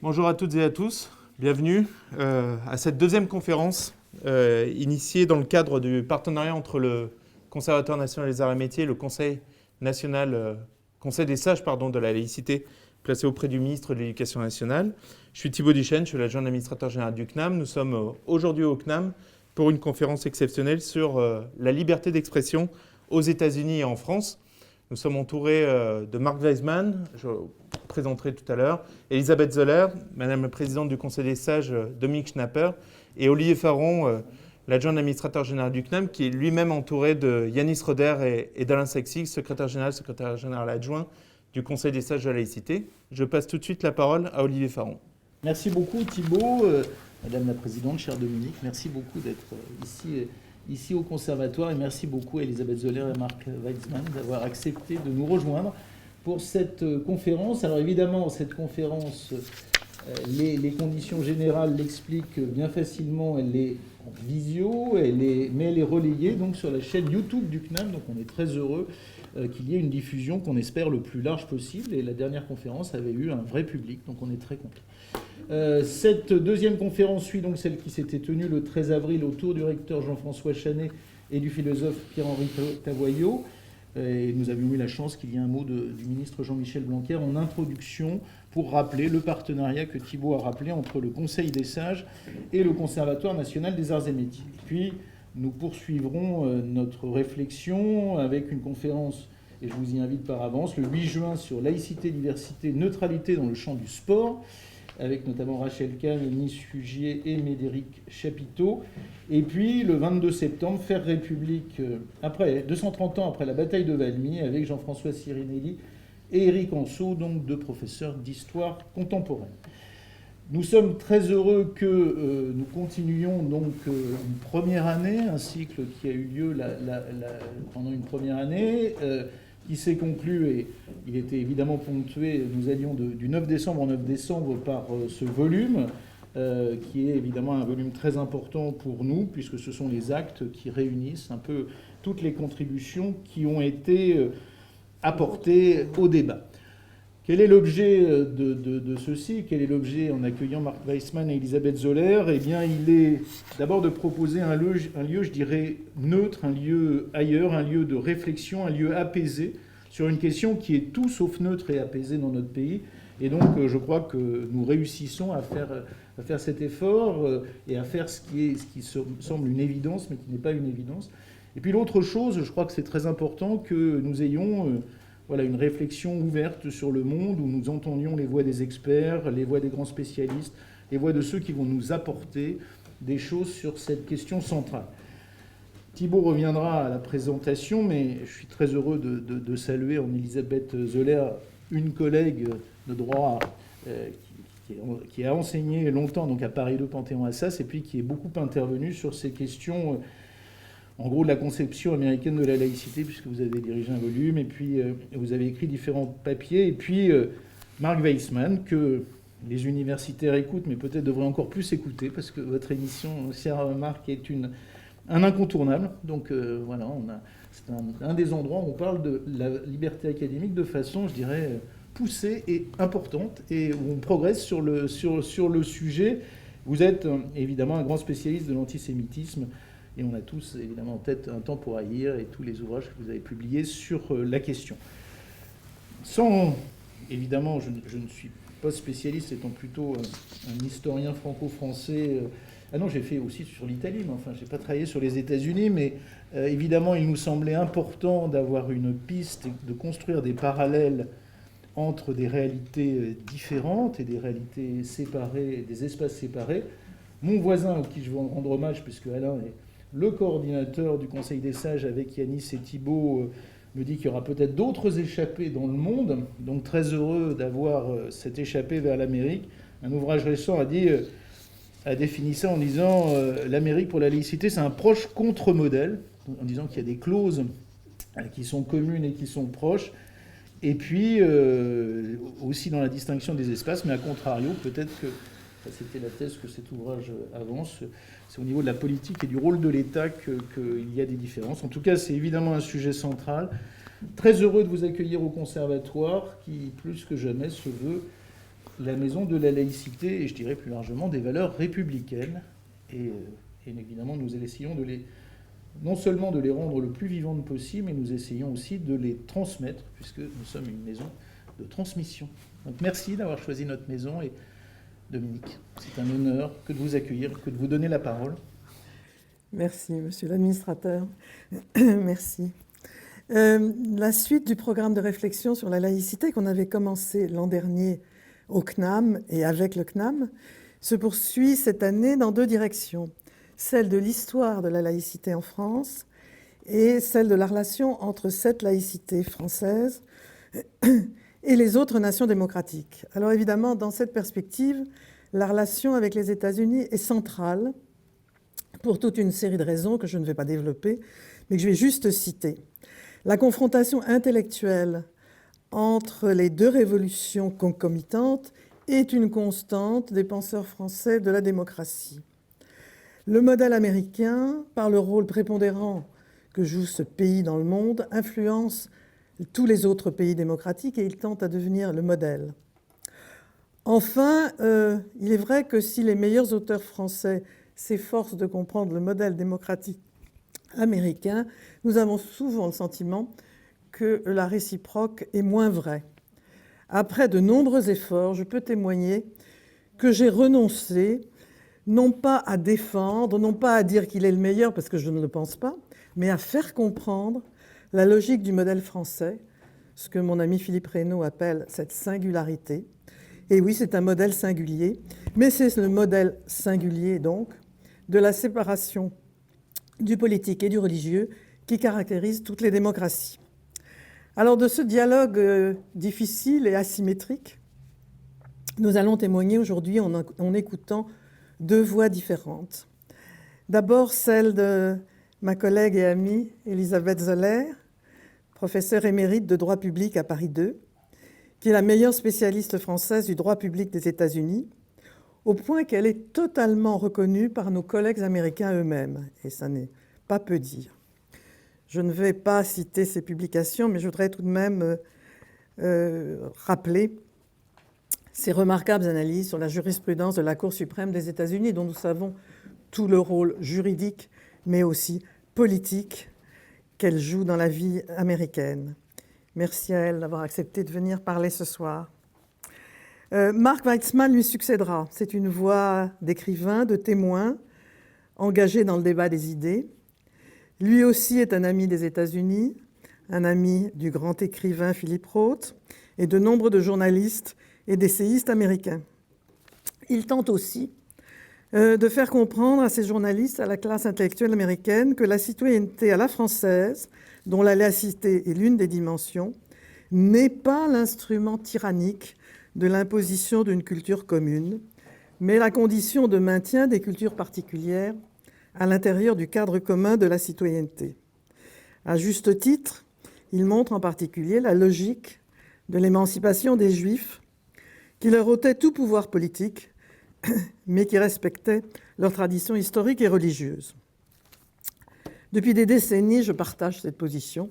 Bonjour à toutes et à tous, bienvenue à cette deuxième conférence initiée dans le cadre du partenariat entre le Conservatoire national des arts et métiers et le Conseil des sages de la laïcité placé auprès du ministre de l'Éducation nationale. Je suis Thibaut Duchesne, je suis l'adjoint de l'administrateur général du CNAM. Nous sommes aujourd'hui au CNAM pour une conférence exceptionnelle sur la liberté d'expression aux États-Unis et en France. Nous sommes entourés de Mark Weissman, je vous présenterai tout à l'heure, Elisabeth Zoller, Madame la Présidente du Conseil des sages, Dominique Schnapper, et Olivier Faron, l'adjoint de l'administrateur général du CNAM, qui est lui-même entouré de Yanis Roder et d'Alain Sexy, secrétaire général adjoint du Conseil des sages de la laïcité. Je passe tout de suite la parole à Olivier Faron. Merci beaucoup Thibaut, Madame la Présidente, chère Dominique, merci beaucoup d'être ici au Conservatoire et merci beaucoup à Elisabeth Zoller et Mark Weissman d'avoir accepté de nous rejoindre pour cette conférence. Alors évidemment, cette conférence, les conditions générales l'expliquent bien facilement, elle est en visio, mais elle est relayée donc sur la chaîne YouTube du CNAM, donc on est très heureux qu'il y ait une diffusion qu'on espère le plus large possible, et la dernière conférence avait eu un vrai public, donc on est très content. Cette deuxième conférence suit donc celle qui s'était tenue le 13 avril autour du recteur Jean-François Chanet et du philosophe Pierre-Henri Tavoyot. Et nous avions eu la chance qu'il y ait un mot du ministre Jean-Michel Blanquer en introduction pour rappeler le partenariat que Thibaut a rappelé entre le Conseil des sages et le Conservatoire national des arts et métiers. Puis nous poursuivrons notre réflexion avec une conférence, et je vous y invite par avance, le 8 juin sur laïcité, diversité, neutralité dans le champ du sport, avec notamment Rachel Kahn, Nice Fugier et Médéric Chapiteau. Et puis le 22 septembre, faire République, après 230 ans après la bataille de Valmy, avec Jean-François Sirinelli et Éric Anceau, donc deux professeurs d'histoire contemporaine. Nous sommes très heureux que nous continuions donc une première année, un cycle qui a eu lieu pendant une première année, qui s'est conclu, et il était évidemment ponctué, nous allions du 9 décembre en 9 décembre par ce volume, qui est évidemment un volume très important pour nous, puisque ce sont les actes qui réunissent un peu toutes les contributions qui ont été apportées au débat. Quel est l'objet de ceci? Quel est l'objet en accueillant Mark Weissman et Elisabeth Zoller? Eh bien, il est d'abord de proposer un lieu, je dirais, neutre, un lieu ailleurs, un lieu de réflexion, un lieu apaisé sur une question qui est tout sauf neutre et apaisée dans notre pays. Et donc, je crois que nous réussissons à faire cet effort et à faire ce qui semble une évidence, mais qui n'est pas une évidence. Et puis l'autre chose, je crois que c'est très important que nous ayons une réflexion ouverte sur le monde, où nous entendions les voix des experts, les voix des grands spécialistes, les voix de ceux qui vont nous apporter des choses sur cette question centrale. Thibaut reviendra à la présentation, mais je suis très heureux de saluer en Elisabeth Zoller une collègue de droit qui a enseigné longtemps donc à Paris 2 Panthéon-Assas, et puis qui est beaucoup intervenue sur ces questions en gros de la conception américaine de la laïcité, puisque vous avez dirigé un volume, et puis vous avez écrit différents papiers, et puis Mark Weissman, que les universitaires écoutent, mais peut-être devraient encore plus écouter, parce que votre émission, cher Marc, est un incontournable. Donc c'est un des endroits où on parle de la liberté académique de façon, je dirais, poussée et importante, et où on progresse sur le sujet. Vous êtes évidemment un grand spécialiste de l'antisémitisme, et on a tous, évidemment, en tête Un temps pour haïr et tous les ouvrages que vous avez publiés sur la question. Évidemment, je ne suis pas spécialiste, étant plutôt un historien franco-français. Ah non, j'ai fait aussi sur l'Italie, mais enfin, je n'ai pas travaillé sur les États-Unis, mais évidemment, il nous semblait important d'avoir une piste, de construire des parallèles entre des réalités différentes et des réalités séparées, des espaces séparés. Mon voisin, auquel je veux rendre hommage, puisque Alain est le coordinateur du Conseil des sages avec Yanis et Thibaut, me dit qu'il y aura peut-être d'autres échappées dans le monde. Donc très heureux d'avoir cette échappée vers l'Amérique. Un ouvrage récent a défini ça en disant l'Amérique pour la laïcité, c'est un proche contre-modèle, en disant qu'il y a des clauses qui sont communes et qui sont proches. Et puis aussi dans la distinction des espaces, mais à contrario, peut-être que c'était la thèse que cet ouvrage avance. C'est au niveau de la politique et du rôle de l'État qu'il y a des différences. En tout cas, c'est évidemment un sujet central. Très heureux de vous accueillir au Conservatoire, qui, plus que jamais, se veut la maison de la laïcité et je dirais plus largement des valeurs républicaines. Et évidemment, nous essayons non seulement de les rendre le plus vivantes possible, mais nous essayons aussi de les transmettre, puisque nous sommes une maison de transmission. Donc merci d'avoir choisi notre maison et Dominique, c'est un honneur que de vous accueillir, que de vous donner la parole. Merci, monsieur l'administrateur. Merci. La suite du programme de réflexion sur la laïcité qu'on avait commencé l'an dernier au CNAM et avec le CNAM se poursuit cette année dans deux directions. Celle de l'histoire de la laïcité en France et celle de la relation entre cette laïcité française et les autres nations démocratiques. Alors évidemment, dans cette perspective, la relation avec les États-Unis est centrale pour toute une série de raisons que je ne vais pas développer, mais que je vais juste citer. La confrontation intellectuelle entre les deux révolutions concomitantes est une constante des penseurs français de la démocratie. Le modèle américain, par le rôle prépondérant que joue ce pays dans le monde, influence tous les autres pays démocratiques et il tente à devenir le modèle. Enfin, il est vrai que si les meilleurs auteurs français s'efforcent de comprendre le modèle démocratique américain, nous avons souvent le sentiment que la réciproque est moins vraie. Après de nombreux efforts, je peux témoigner que j'ai renoncé, non pas à défendre, non pas à dire qu'il est le meilleur, parce que je ne le pense pas, mais à faire comprendre la logique du modèle français, ce que mon ami Philippe Reynaud appelle cette singularité. Et oui, c'est un modèle singulier, mais c'est le modèle singulier, donc, de la séparation du politique et du religieux qui caractérise toutes les démocraties. Alors, de ce dialogue difficile et asymétrique, nous allons témoigner aujourd'hui en écoutant deux voix différentes. D'abord, celle de ma collègue et amie Elisabeth Zoller, professeure émérite de droit public à Paris II, qui est la meilleure spécialiste française du droit public des États-Unis, au point qu'elle est totalement reconnue par nos collègues américains eux-mêmes, et ça n'est pas peu dire. Je ne vais pas citer ses publications, mais je voudrais tout de même rappeler ses remarquables analyses sur la jurisprudence de la Cour suprême des États-Unis, dont nous savons tout le rôle juridique, mais aussi politique qu'elle joue dans la vie américaine. Merci à elle d'avoir accepté de venir parler ce soir. Mark Weitzman lui succédera. C'est une voix d'écrivain, de témoin, engagé dans le débat des idées. Lui aussi est un ami des États-Unis, un ami du grand écrivain Philip Roth et de nombre de journalistes et d'essayistes américains. Il tente aussi de faire comprendre à ces journalistes, à la classe intellectuelle américaine, que la citoyenneté à la française, dont la laïcité est l'une des dimensions, n'est pas l'instrument tyrannique de l'imposition d'une culture commune, mais la condition de maintien des cultures particulières à l'intérieur du cadre commun de la citoyenneté. À juste titre, il montre en particulier la logique de l'émancipation des Juifs, qui leur ôtait tout pouvoir politique, mais qui respectaient leur tradition historique et religieuse. Depuis des décennies, je partage cette position,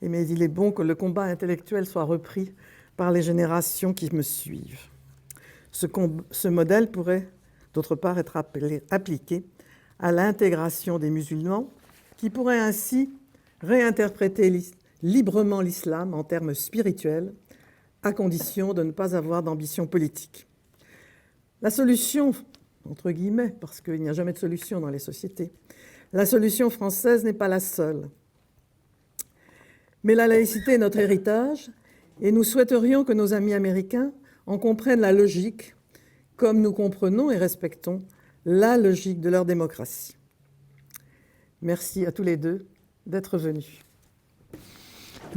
mais il est bon que le combat intellectuel soit repris par les générations qui me suivent. Ce modèle pourrait, d'autre part, être appliqué à l'intégration des musulmans, qui pourraient ainsi réinterpréter librement l'islam en termes spirituels, à condition de ne pas avoir d'ambition politique. La solution, entre guillemets, parce qu'il n'y a jamais de solution dans les sociétés, la solution française n'est pas la seule. Mais la laïcité est notre héritage, et nous souhaiterions que nos amis américains en comprennent la logique, comme nous comprenons et respectons la logique de leur démocratie. Merci à tous les deux d'être venus.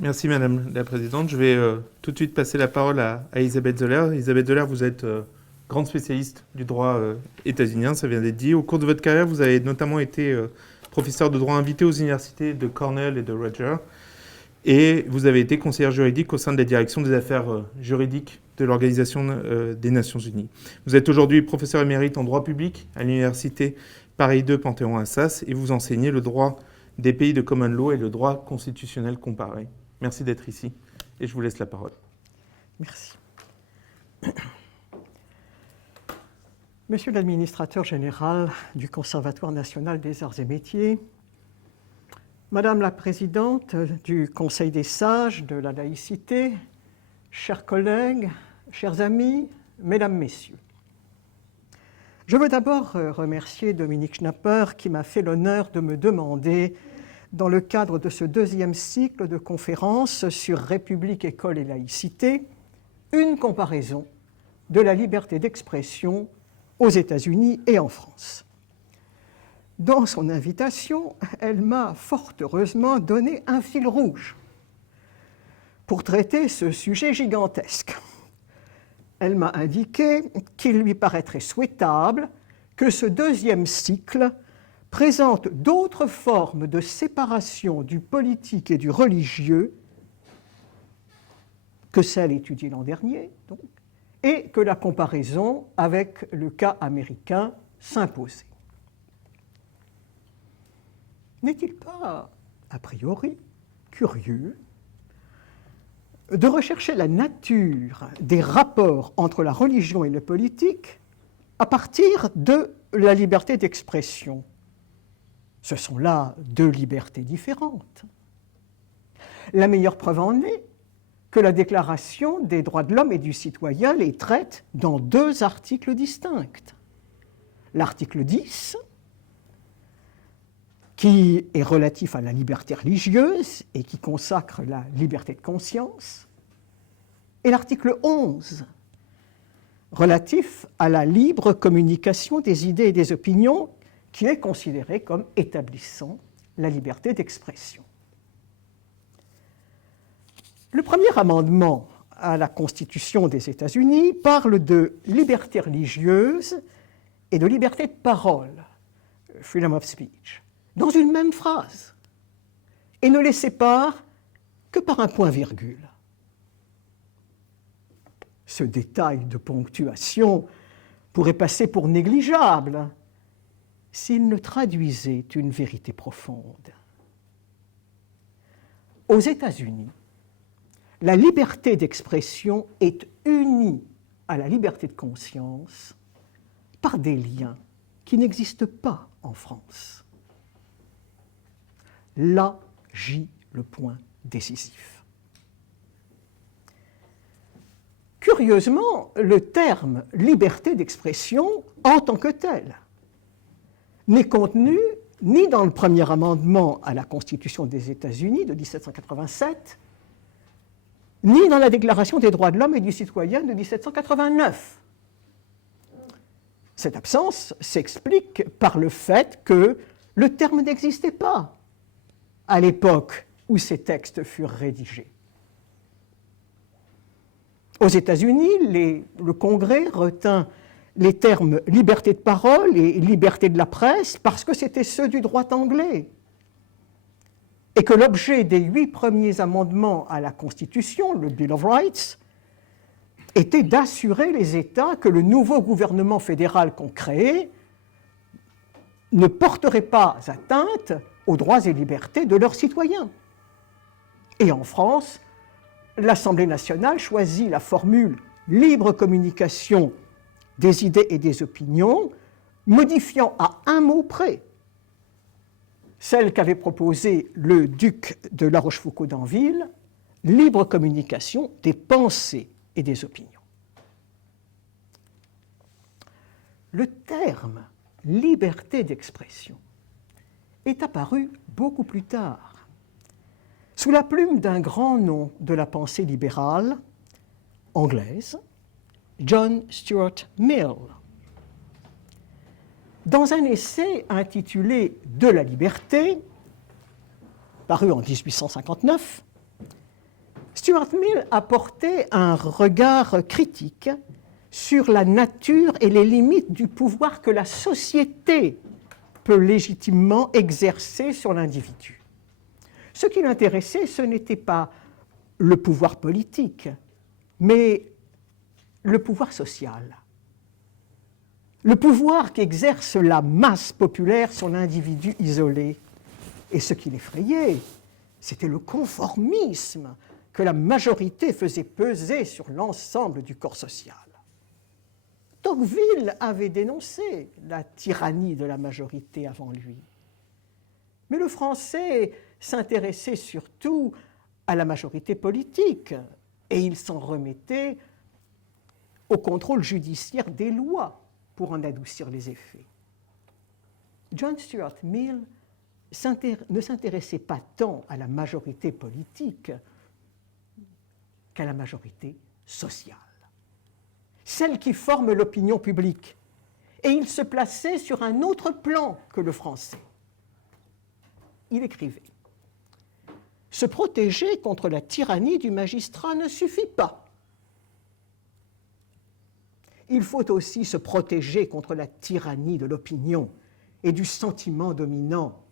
Merci Madame la Présidente. Je vais tout de suite passer la parole à Elisabeth Zoller. Elisabeth Zoller, vous êtes grande spécialiste du droit états-unien, ça vient d'être dit. Au cours de votre carrière, vous avez notamment été professeur de droit invité aux universités de Cornell et de Rutgers. Et vous avez été conseillère juridique au sein de la direction des affaires juridiques de l'Organisation des Nations Unies. Vous êtes aujourd'hui professeur émérite en droit public à l'université Paris II Panthéon-Assas et vous enseignez le droit des pays de common law et le droit constitutionnel comparé. Merci d'être ici et je vous laisse la parole. Merci. Monsieur l'administrateur général du Conservatoire national des arts et métiers, Madame la présidente du Conseil des sages de la laïcité, chers collègues, chers amis, mesdames, messieurs, je veux d'abord remercier Dominique Schnapper qui m'a fait l'honneur de me demander, dans le cadre de ce deuxième cycle de conférences sur République, école et laïcité, une comparaison de la liberté d'expression aux États-Unis et en France. Dans son invitation, elle m'a fort heureusement donné un fil rouge pour traiter ce sujet gigantesque. Elle m'a indiqué qu'il lui paraîtrait souhaitable que ce deuxième cycle présente d'autres formes de séparation du politique et du religieux que celles étudiées l'an dernier, donc, et que la comparaison avec le cas américain s'imposait. N'est-il pas, a priori, curieux de rechercher la nature des rapports entre la religion et le politique à partir de la liberté d'expression? Ce sont là deux libertés différentes. La meilleure preuve en est que la Déclaration des droits de l'homme et du citoyen les traite dans deux articles distincts. L'article 10, qui est relatif à la liberté religieuse et qui consacre la liberté de conscience, et l'article 11, relatif à la libre communication des idées et des opinions, qui est considéré comme établissant la liberté d'expression. Le premier amendement à la Constitution des États-Unis parle de liberté religieuse et de liberté de parole, freedom of speech, dans une même phrase, et ne les sépare que par un point-virgule. Ce détail de ponctuation pourrait passer pour négligeable s'il ne traduisait une vérité profonde. Aux États-Unis, la liberté d'expression est unie à la liberté de conscience par des liens qui n'existent pas en France. Là gît le point décisif. Curieusement, le terme liberté d'expression en tant que tel n'est contenu ni dans le premier amendement à la Constitution des États-Unis de 1787, ni dans la Déclaration des droits de l'homme et du citoyen de 1789. Cette absence s'explique par le fait que le terme n'existait pas à l'époque où ces textes furent rédigés. Aux États-Unis, le Congrès retint les termes liberté de parole et liberté de la presse parce que c'étaient ceux du droit anglais. Et que l'objet des 8 premiers amendements à la Constitution, le Bill of Rights, était d'assurer les États que le nouveau gouvernement fédéral qu'on créait ne porterait pas atteinte aux droits et libertés de leurs citoyens. Et en France, l'Assemblée nationale choisit la formule « libre communication des idées et des opinions », modifiant à un mot près celle qu'avait proposée le duc de La Rochefoucauld-Danville, « libre communication des pensées et des opinions ». Le terme « liberté d'expression » est apparu beaucoup plus tard, sous la plume d'un grand nom de la pensée libérale anglaise, John Stuart Mill. Dans un essai intitulé « De la liberté », paru en 1859, Stuart Mill a porté un regard critique sur la nature et les limites du pouvoir que la société peut légitimement exercer sur l'individu. Ce qui l'intéressait, ce n'était pas le pouvoir politique, mais le pouvoir social. Le pouvoir qu'exerce la masse populaire sur l'individu isolé. Et ce qui l'effrayait, c'était le conformisme que la majorité faisait peser sur l'ensemble du corps social. Tocqueville avait dénoncé la tyrannie de la majorité avant lui. Mais le français s'intéressait surtout à la majorité politique et il s'en remettait au contrôle judiciaire des lois pour en adoucir les effets. John Stuart Mill ne s'intéressait pas tant à la majorité politique qu'à la majorité sociale, celle qui forme l'opinion publique. Et il se plaçait sur un autre plan que le français. Il écrivait « Se protéger contre la tyrannie du magistrat ne suffit pas. Il faut aussi se protéger contre la tyrannie de l'opinion et du sentiment dominant,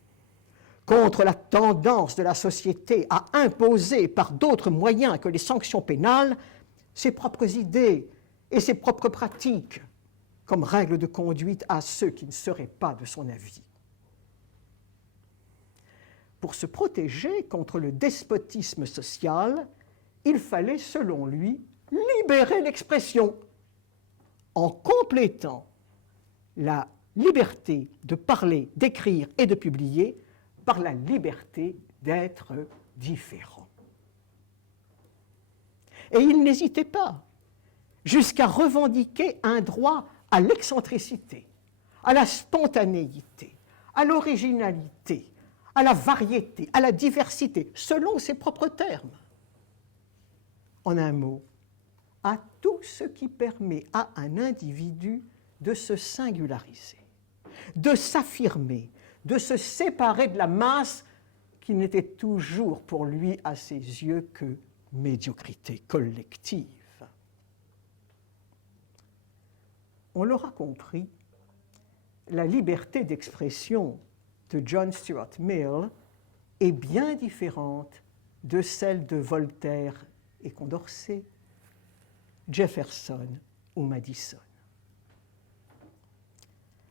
contre la tendance de la société à imposer par d'autres moyens que les sanctions pénales ses propres idées et ses propres pratiques comme règle de conduite à ceux qui ne seraient pas de son avis. Pour se protéger contre le despotisme social, il fallait, selon lui, libérer l'expression en complétant la liberté de parler, d'écrire et de publier par la liberté d'être différent. Et il n'hésitait pas jusqu'à revendiquer un droit à l'excentricité, à la spontanéité, à l'originalité, à la variété, à la diversité, selon ses propres termes. En un mot, à tout ce qui permet à un individu de se singulariser, de s'affirmer, de se séparer de la masse qui n'était toujours pour lui à ses yeux que médiocrité collective. On l'aura compris, la liberté d'expression de John Stuart Mill est bien différente de celle de Voltaire et Condorcet, Jefferson ou Madison.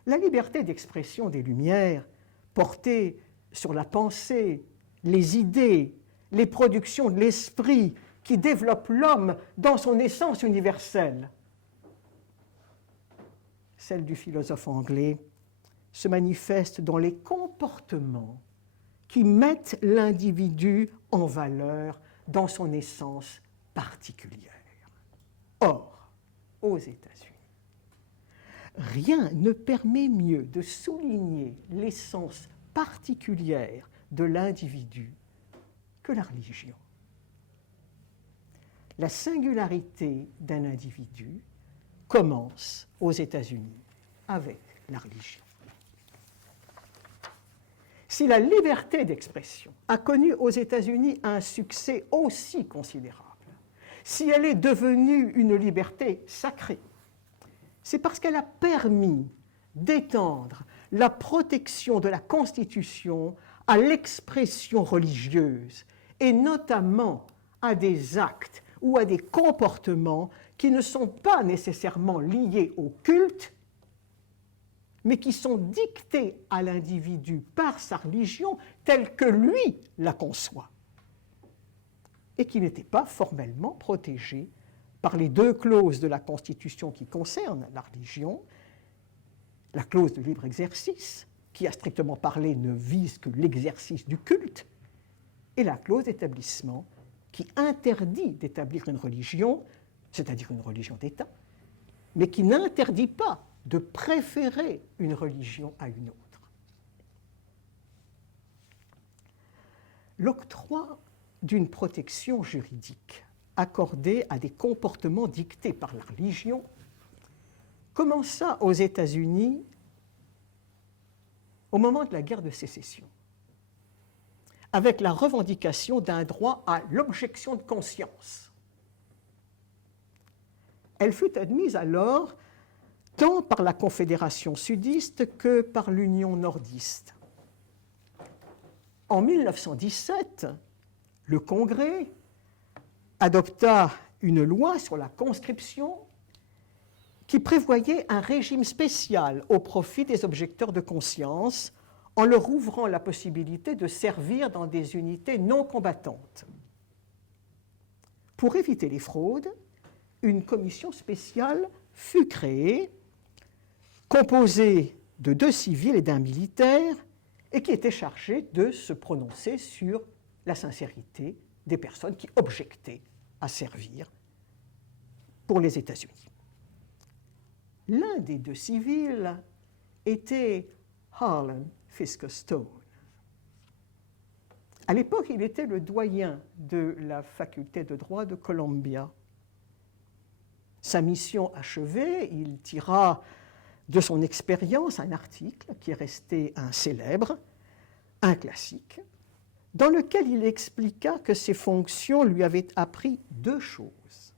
La liberté d'expression des Lumières portait sur la pensée, les idées, les productions de l'esprit qui développent l'homme dans son essence universelle. Celle du philosophe anglais se manifeste dans les comportements qui mettent l'individu en valeur dans son essence particulière. Or, aux États-Unis, rien ne permet mieux de souligner l'essence particulière de l'individu que la religion. La singularité d'un individu commence aux États-Unis avec la religion. Si la liberté d'expression a connu aux États-Unis un succès aussi considérable, si elle est devenue une liberté sacrée, c'est parce qu'elle a permis d'étendre la protection de la Constitution à l'expression religieuse et notamment à des actes ou à des comportements qui ne sont pas nécessairement liés au culte, mais qui sont dictés à l'individu par sa religion telle que lui la conçoit, et qui n'étaient pas formellement protégés par les deux clauses de la Constitution qui concernent la religion, la clause de libre exercice, qui à strictement parler ne vise que l'exercice du culte, et la clause d'établissement, qui interdit d'établir une religion, c'est-à-dire une religion d'État, mais qui n'interdit pas de préférer une religion à une autre. L'octroi d'une protection juridique accordée à des comportements dictés par la religion commença aux États-Unis au moment de la guerre de sécession, avec la revendication d'un droit à l'objection de conscience. Elle fut admise alors tant par la Confédération sudiste que par l'Union nordiste. En 1917, le Congrès adopta une loi sur la conscription qui prévoyait un régime spécial au profit des objecteurs de conscience en leur ouvrant la possibilité de servir dans des unités non combattantes. Pour éviter les fraudes, une commission spéciale fut créée composé de 2 civils et d'un militaire, et qui était chargé de se prononcer sur la sincérité des personnes qui objectaient à servir pour les États-Unis. L'un des 2 civils était Harlan Fiske Stone. À l'époque, il était le doyen de la faculté de droit de Columbia. Sa mission achevée, il tira de son expérience un article qui est resté un célèbre, un classique, dans lequel il expliqua que ses fonctions lui avaient appris 2 choses.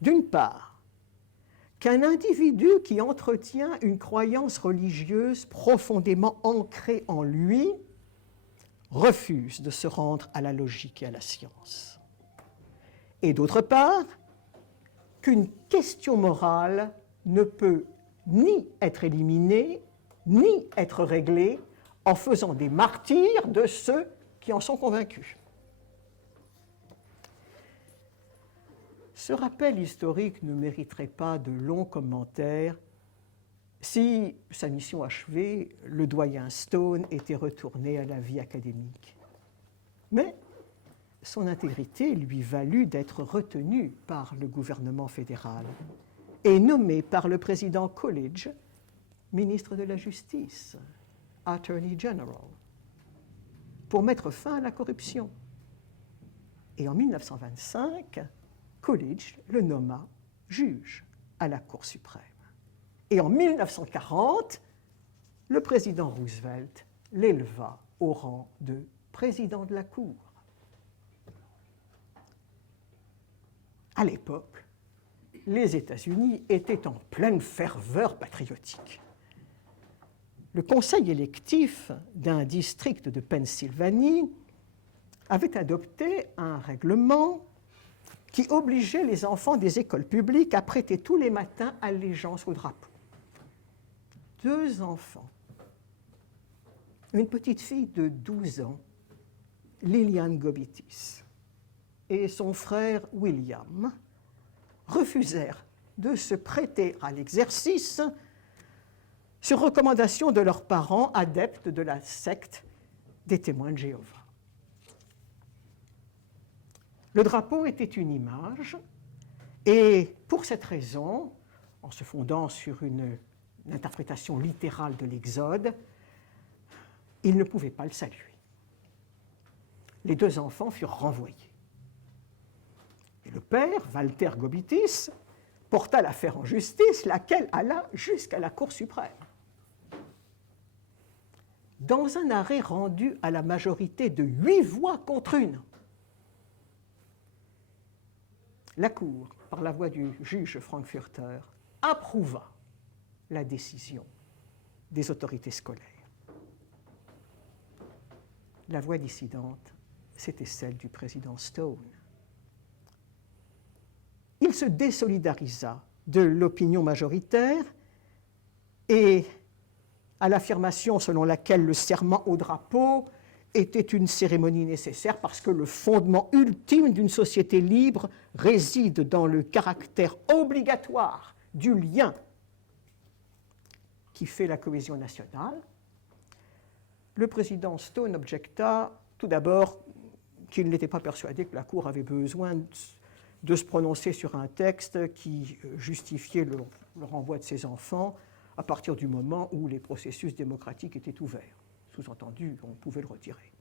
D'une part, qu'un individu qui entretient une croyance religieuse profondément ancrée en lui refuse de se rendre à la logique et à la science. Et d'autre part, qu'une question morale ne peut ni être éliminée, ni être réglée en faisant des martyrs de ceux qui en sont convaincus. Ce rappel historique ne mériterait pas de longs commentaires si, sa mission achevée, le doyen Stone était retourné à la vie académique. Mais son intégrité lui valut d'être retenu par le gouvernement fédéral et nommé par le président Coolidge ministre de la Justice, Attorney General, pour mettre fin à la corruption. Et en 1925, Coolidge le nomma juge à la Cour suprême. Et en 1940, le président Roosevelt l'éleva au rang de président de la Cour. À l'époque, les États-Unis étaient en pleine ferveur patriotique. Le conseil électif d'un district de Pennsylvanie avait adopté un règlement qui obligeait les enfants des écoles publiques à prêter tous les matins allégeance au drapeau. 2 enfants, une petite fille de 12 ans, Lillian Gobitis, et son frère William, refusèrent de se prêter à l'exercice sur recommandation de leurs parents adeptes de la secte des témoins de Jéhovah. Le drapeau était une image, et pour cette raison, en se fondant sur une interprétation littérale de l'Exode, ils ne pouvaient pas le saluer. Les 2 enfants furent renvoyés. Et le père, Walter Gobitis, porta l'affaire en justice, laquelle alla jusqu'à la Cour suprême. Dans un arrêt rendu à la majorité de 8 voix contre 1, la Cour, par la voix du juge Frankfurter, approuva la décision des autorités scolaires. La voix dissidente, c'était celle du président Stone. Il se désolidarisa de l'opinion majoritaire et à l'affirmation selon laquelle le serment au drapeau était une cérémonie nécessaire parce que le fondement ultime d'une société libre réside dans le caractère obligatoire du lien qui fait la cohésion nationale. Le président Stone objecta tout d'abord qu'il n'était pas persuadé que la Cour avait besoin de se prononcer sur un texte qui justifiait le renvoi de ses enfants à partir du moment où les processus démocratiques étaient ouverts. Sous-entendu, on pouvait le retirer.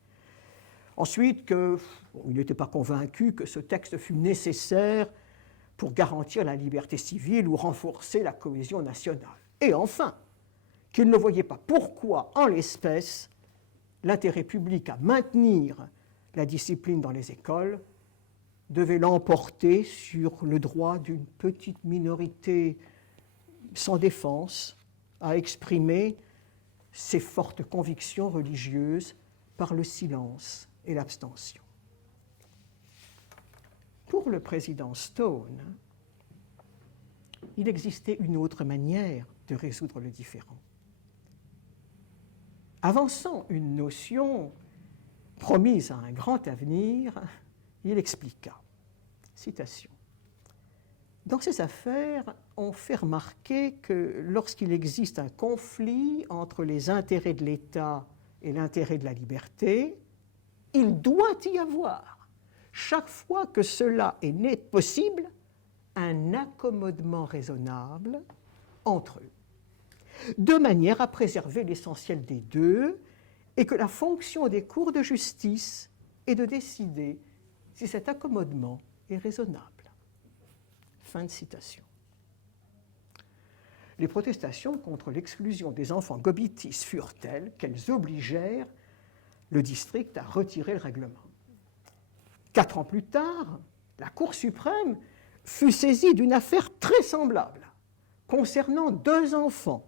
Ensuite, il n'était pas convaincu que ce texte fût nécessaire pour garantir la liberté civile ou renforcer la cohésion nationale. Et enfin, qu'il ne voyait pas pourquoi, en l'espèce, l'intérêt public à maintenir la discipline dans les écoles devait l'emporter sur le droit d'une petite minorité sans défense à exprimer ses fortes convictions religieuses par le silence et l'abstention. Pour le président Stone, il existait une autre manière de résoudre le différend. Avançant une notion promise à un grand avenir, il expliqua, citation, Dans ces affaires, on fait remarquer que lorsqu'il existe un conflit entre les intérêts de l'État et l'intérêt de la liberté, il doit y avoir, chaque fois que cela n'est possible, un accommodement raisonnable entre eux, de manière à préserver l'essentiel des deux, et que la fonction des cours de justice est de décider si cet accommodement est raisonnable. Fin de citation. Les protestations contre l'exclusion des enfants gobitis furent telles qu'elles obligèrent le district à retirer le règlement. 4 ans plus tard, la Cour suprême fut saisie d'une affaire très semblable concernant 2 enfants,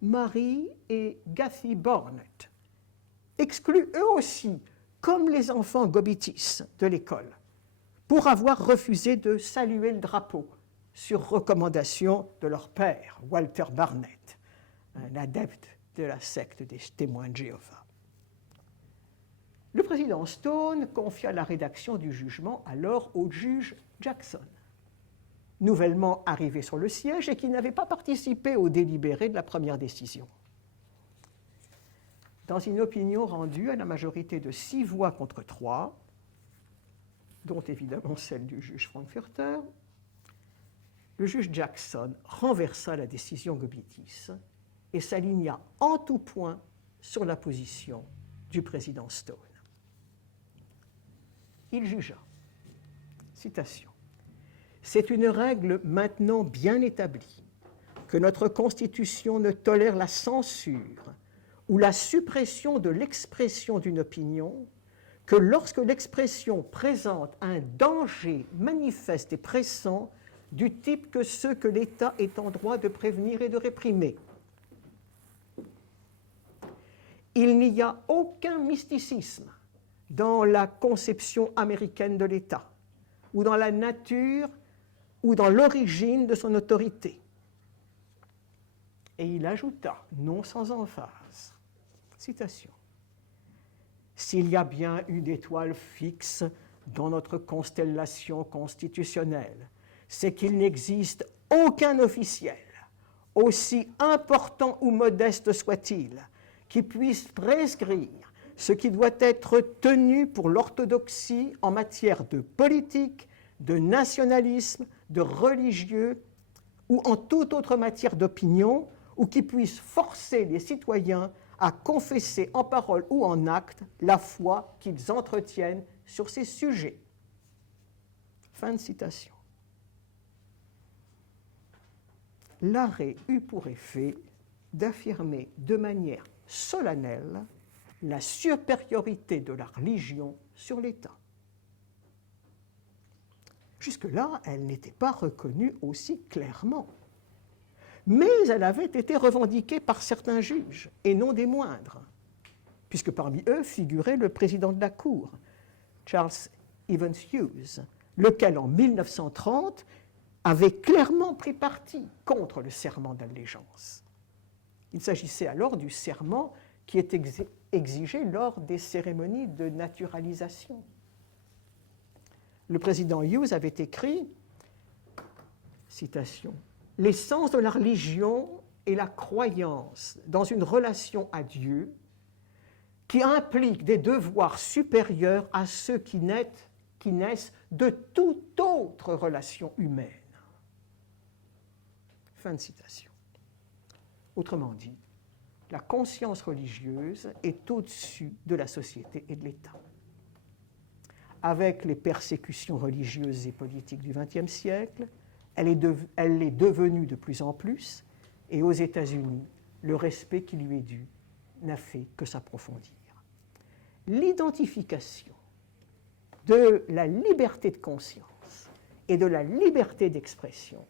Mary et Gathy Barnett, exclus eux aussi, comme les enfants gobitis de l'école, pour avoir refusé de saluer le drapeau sur recommandation de leur père, Walter Barnett, un adepte de la secte des témoins de Jéhovah. Le président Stone confia la rédaction du jugement alors au juge Jackson, nouvellement arrivé sur le siège et qui n'avait pas participé au délibéré de la première décision. Dans une opinion rendue à la majorité de 6 voix contre 3, dont évidemment celle du juge Frankfurter, le juge Jackson renversa la décision gobitis et s'aligna en tout point sur la position du président Stone. Il jugea, citation, « C'est une règle maintenant bien établie que notre Constitution ne tolère la censure ou la suppression de l'expression d'une opinion que lorsque l'expression présente un danger manifeste et pressant du type que ceux que l'État est en droit de prévenir et de réprimer. Il n'y a aucun mysticisme dans la conception américaine de l'État, ou dans la nature, ou dans l'origine de son autorité. » Et il ajouta, non sans emphase, citation, « S'il y a bien une étoile fixe dans notre constellation constitutionnelle, c'est qu'il n'existe aucun officiel, aussi important ou modeste soit-il, qui puisse prescrire ce qui doit être tenu pour l'orthodoxie en matière de politique, de nationalisme, de religieux ou en toute autre matière d'opinion, ou qui puisse forcer les citoyens à confesser en parole ou en acte la foi qu'ils entretiennent sur ces sujets. » Fin de citation. L'arrêt eut pour effet d'affirmer de manière solennelle la supériorité de la religion sur l'État. Jusque-là, elle n'était pas reconnue aussi clairement. Mais elle avait été revendiquée par certains juges, et non des moindres, puisque parmi eux figurait le président de la Cour, Charles Evans Hughes, lequel en 1930 avait clairement pris parti contre le serment d'allégeance. Il s'agissait alors du serment qui est exigé lors des cérémonies de naturalisation. Le président Hughes avait écrit, citation, « L'essence de la religion est la croyance dans une relation à Dieu qui implique des devoirs supérieurs à ceux qui naissent de toute autre relation humaine. » Fin de citation. Autrement dit, la conscience religieuse est au-dessus de la société et de l'État. Avec les persécutions religieuses et politiques du XXe siècle, elle l'est devenue de plus en plus, et aux États-Unis, le respect qui lui est dû n'a fait que s'approfondir. L'identification de la liberté de conscience et de la liberté d'expression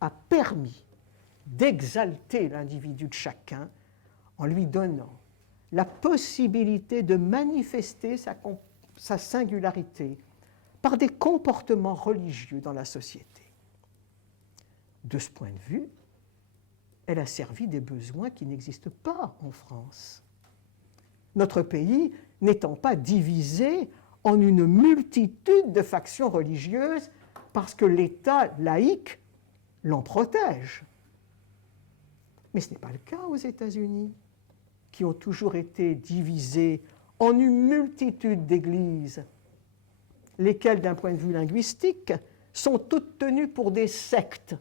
a permis d'exalter l'individu de chacun en lui donnant la possibilité de manifester sa singularité par des comportements religieux dans la société. De ce point de vue, elle a servi des besoins qui n'existent pas en France. Notre pays n'étant pas divisé en une multitude de factions religieuses parce que l'État laïque l'en protège. Mais ce n'est pas le cas aux États-Unis, qui ont toujours été divisés en une multitude d'églises, lesquelles, d'un point de vue linguistique, sont toutes tenues pour des sectes,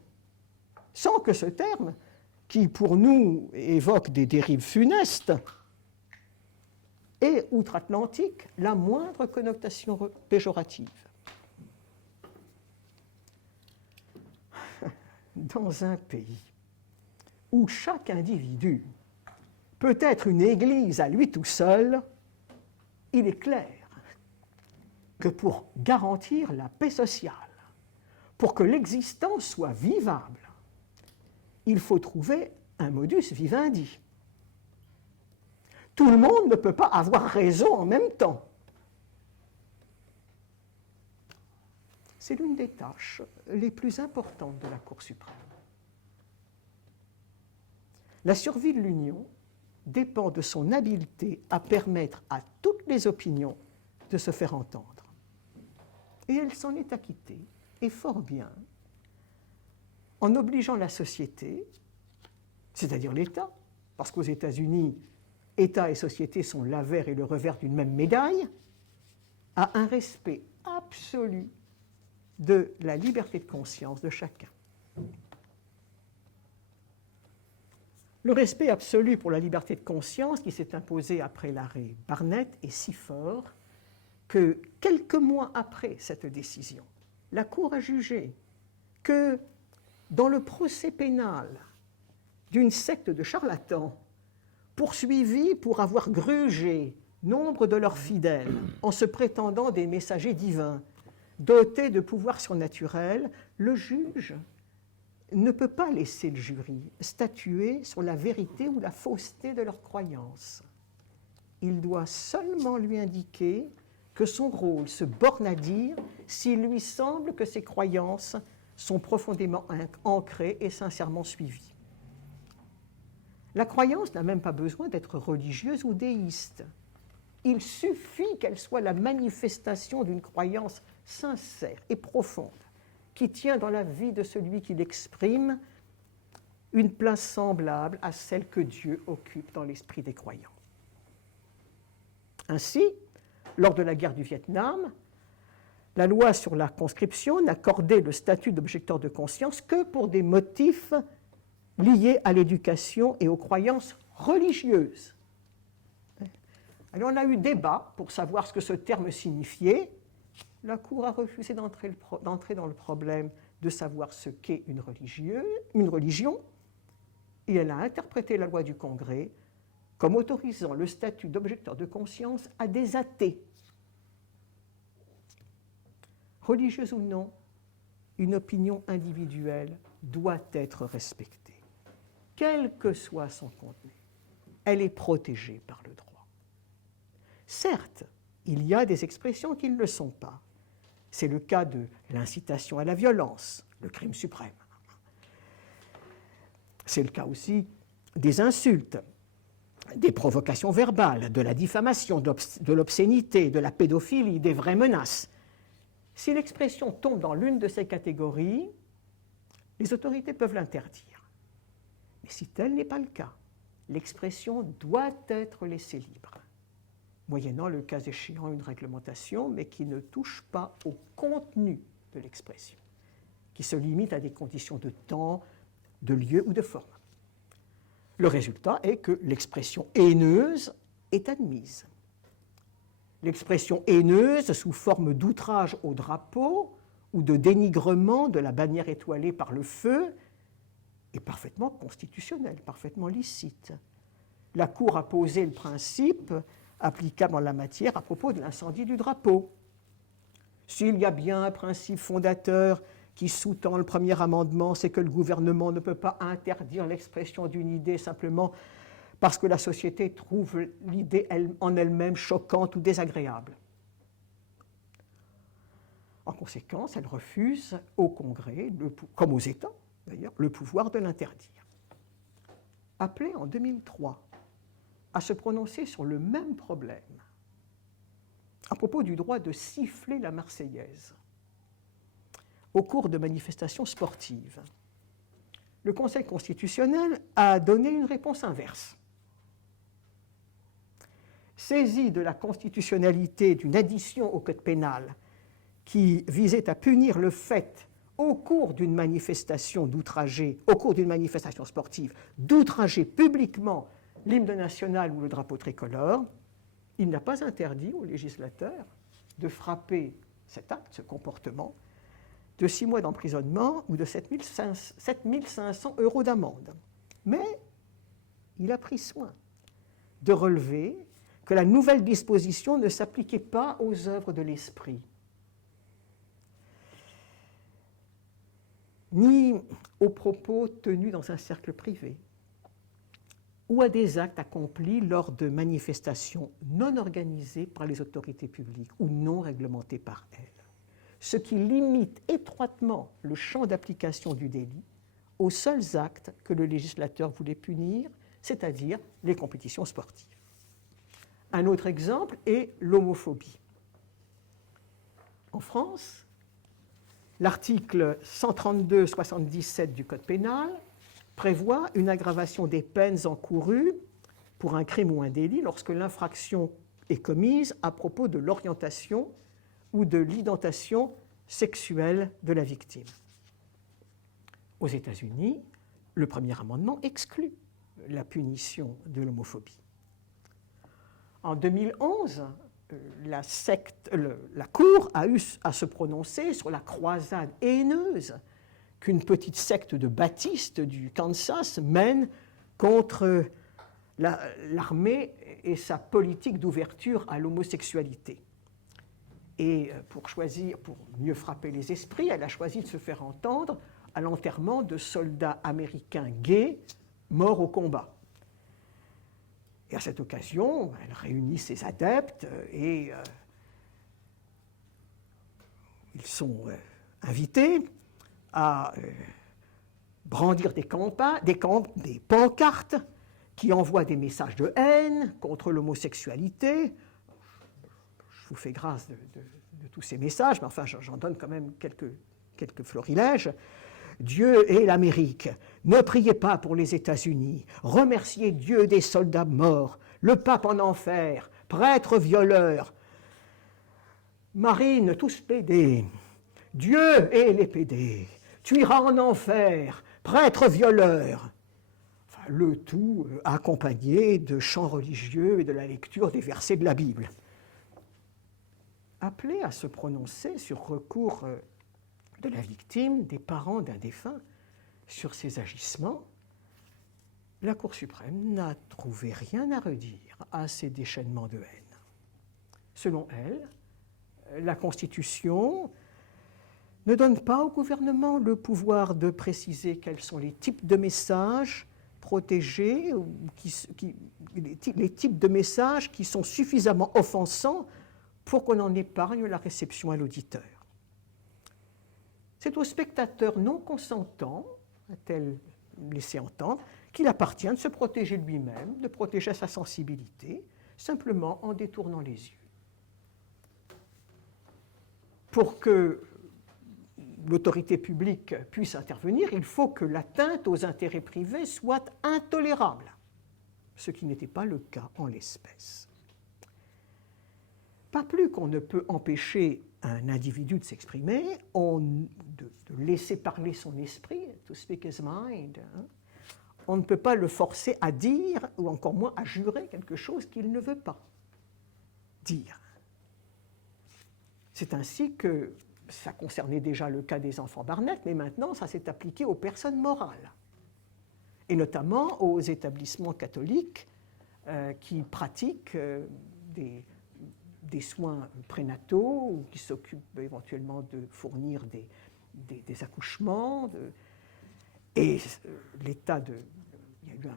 sans que ce terme, qui pour nous évoque des dérives funestes, ait outre-Atlantique la moindre connotation péjorative. Dans un pays où chaque individu peut être une église à lui tout seul, il est clair que pour garantir la paix sociale, pour que l'existence soit vivable, il faut trouver un modus vivendi. Tout le monde ne peut pas avoir raison en même temps. C'est l'une des tâches les plus importantes de la Cour suprême. La survie de l'Union dépend de son habileté à permettre à toutes les opinions de se faire entendre. Et elle s'en est acquittée, et fort bien, en obligeant la société, c'est-à-dire l'État, parce qu'aux États-Unis, État et société sont l'avers et le revers d'une même médaille, à un respect absolu de la liberté de conscience de chacun. Le respect absolu pour la liberté de conscience qui s'est imposé après l'arrêt Barnett est si fort que quelques mois après cette décision, la Cour a jugé que dans le procès pénal d'une secte de charlatans poursuivis pour avoir grugé nombre de leurs fidèles en se prétendant des messagers divins dotés de pouvoirs surnaturels, le juge ne peut pas laisser le jury statuer sur la vérité ou la fausseté de leurs croyances. Il doit seulement lui indiquer que son rôle se borne à dire s'il lui semble que ses croyances sont profondément ancrées et sincèrement suivies. La croyance n'a même pas besoin d'être religieuse ou déiste. Il suffit qu'elle soit la manifestation d'une croyance sincère et profonde qui tient dans la vie de celui qui l'exprime une place semblable à celle que Dieu occupe dans l'esprit des croyants. Ainsi, lors de la guerre du Vietnam, la loi sur la conscription n'accordait le statut d'objecteur de conscience que pour des motifs liés à l'éducation et aux croyances religieuses. Alors on a eu débat pour savoir ce que ce terme signifiait. La Cour a refusé d'entrer dans le problème de savoir ce qu'est une religion, et elle a interprété la loi du Congrès comme autorisant le statut d'objecteur de conscience à des athées. Religieuse ou non, une opinion individuelle doit être respectée, quel que soit son contenu. Elle est protégée par le droit. Certes, il y a des expressions qui ne le sont pas. C'est le cas de l'incitation à la violence, le crime suprême. C'est le cas aussi des insultes, des provocations verbales, de la diffamation, de l'obscénité, de la pédophilie, des vraies menaces. Si l'expression tombe dans l'une de ces catégories, les autorités peuvent l'interdire. Mais si tel n'est pas le cas, l'expression doit être laissée libre, moyennant le cas échéant une réglementation, mais qui ne touche pas au contenu de l'expression, qui se limite à des conditions de temps, de lieu ou de forme. Le résultat est que l'expression haineuse est admise. L'expression haineuse sous forme d'outrage au drapeau ou de dénigrement de la bannière étoilée par le feu est parfaitement constitutionnelle, parfaitement licite. La Cour a posé le principe applicable en la matière à propos de l'incendie du drapeau. S'il y a bien un principe fondateur qui sous-tend le premier amendement, c'est que le gouvernement ne peut pas interdire l'expression d'une idée simplement parce que la société trouve l'idée en elle-même choquante ou désagréable. En conséquence, elle refuse au Congrès, comme aux États d'ailleurs, le pouvoir de l'interdire. Appelée en 2003 à se prononcer sur le même problème, à propos du droit de siffler la Marseillaise, au cours de manifestations sportives. Le Conseil constitutionnel a donné une réponse inverse. Saisi de la constitutionnalité d'une addition au Code pénal qui visait à punir le fait, au cours d'une manifestation sportive, d'outrager publiquement l'hymne national ou le drapeau tricolore, il n'a pas interdit au législateur de frapper cet acte, ce comportement, de 6 mois d'emprisonnement ou de 7 500 € d'amende. Mais il a pris soin de relever que la nouvelle disposition ne s'appliquait pas aux œuvres de l'esprit, ni aux propos tenus dans un cercle privé, ou à des actes accomplis lors de manifestations non organisées par les autorités publiques ou non réglementées par elles, ce qui limite étroitement le champ d'application du délit aux seuls actes que le législateur voulait punir, c'est-à-dire les compétitions sportives. Un autre exemple est l'homophobie. En France, l'article 132-77 du Code pénal prévoit une aggravation des peines encourues pour un crime ou un délit lorsque l'infraction est commise à propos de l'orientation ou de l'identation sexuelle de la victime. Aux États-Unis, le premier amendement exclut la punition de l'homophobie. En 2011, la Cour a eu à se prononcer sur la croisade haineuse qu'une petite secte de baptistes du Kansas mène contre l'armée et sa politique d'ouverture à l'homosexualité. Et pour mieux frapper les esprits, elle a choisi de se faire entendre à l'enterrement de soldats américains gays morts au combat. Et à cette occasion, elle réunit ses adeptes et ils sont invités à brandir des pancartes qui envoient des messages de haine contre l'homosexualité. Je vous fais grâce de tous ces messages, mais enfin j'en donne quand même quelques florilèges. Dieu et l'Amérique, ne priez pas pour les États-Unis, remerciez Dieu des soldats morts, le pape en enfer, prêtres violeurs, marines tous pédés, Dieu et les pédés, tu iras en enfer, prêtres violeurs. Enfin, le tout accompagné de chants religieux et de la lecture des versets de la Bible. Appelé à se prononcer sur recours de la victime, des parents d'un défunt, sur ses agissements, la Cour suprême n'a trouvé rien à redire à ces déchaînements de haine. Selon elle, la Constitution ne donne pas au gouvernement le pouvoir de préciser quels sont les types de messages protégés, ou les types de messages qui sont suffisamment offensants pour qu'on en épargne la réception à l'auditeur. C'est au spectateur non consentant, a-t-elle laissé entendre, qu'il appartient de se protéger lui-même, de protéger sa sensibilité, simplement en détournant les yeux. Pour que l'autorité publique puisse intervenir, il faut que l'atteinte aux intérêts privés soit intolérable, ce qui n'était pas le cas en l'espèce. Pas plus qu'on ne peut empêcher un individu de s'exprimer, de laisser parler son esprit, to speak his mind. On ne peut pas le forcer à dire, ou encore moins à jurer quelque chose qu'il ne veut pas dire. C'est ainsi que ça concernait déjà le cas des enfants Barnett, mais maintenant ça s'est appliqué aux personnes morales, et notamment aux établissements catholiques qui pratiquent des soins prénataux ou qui s'occupent éventuellement de fournir des accouchements. Et l'État il y a eu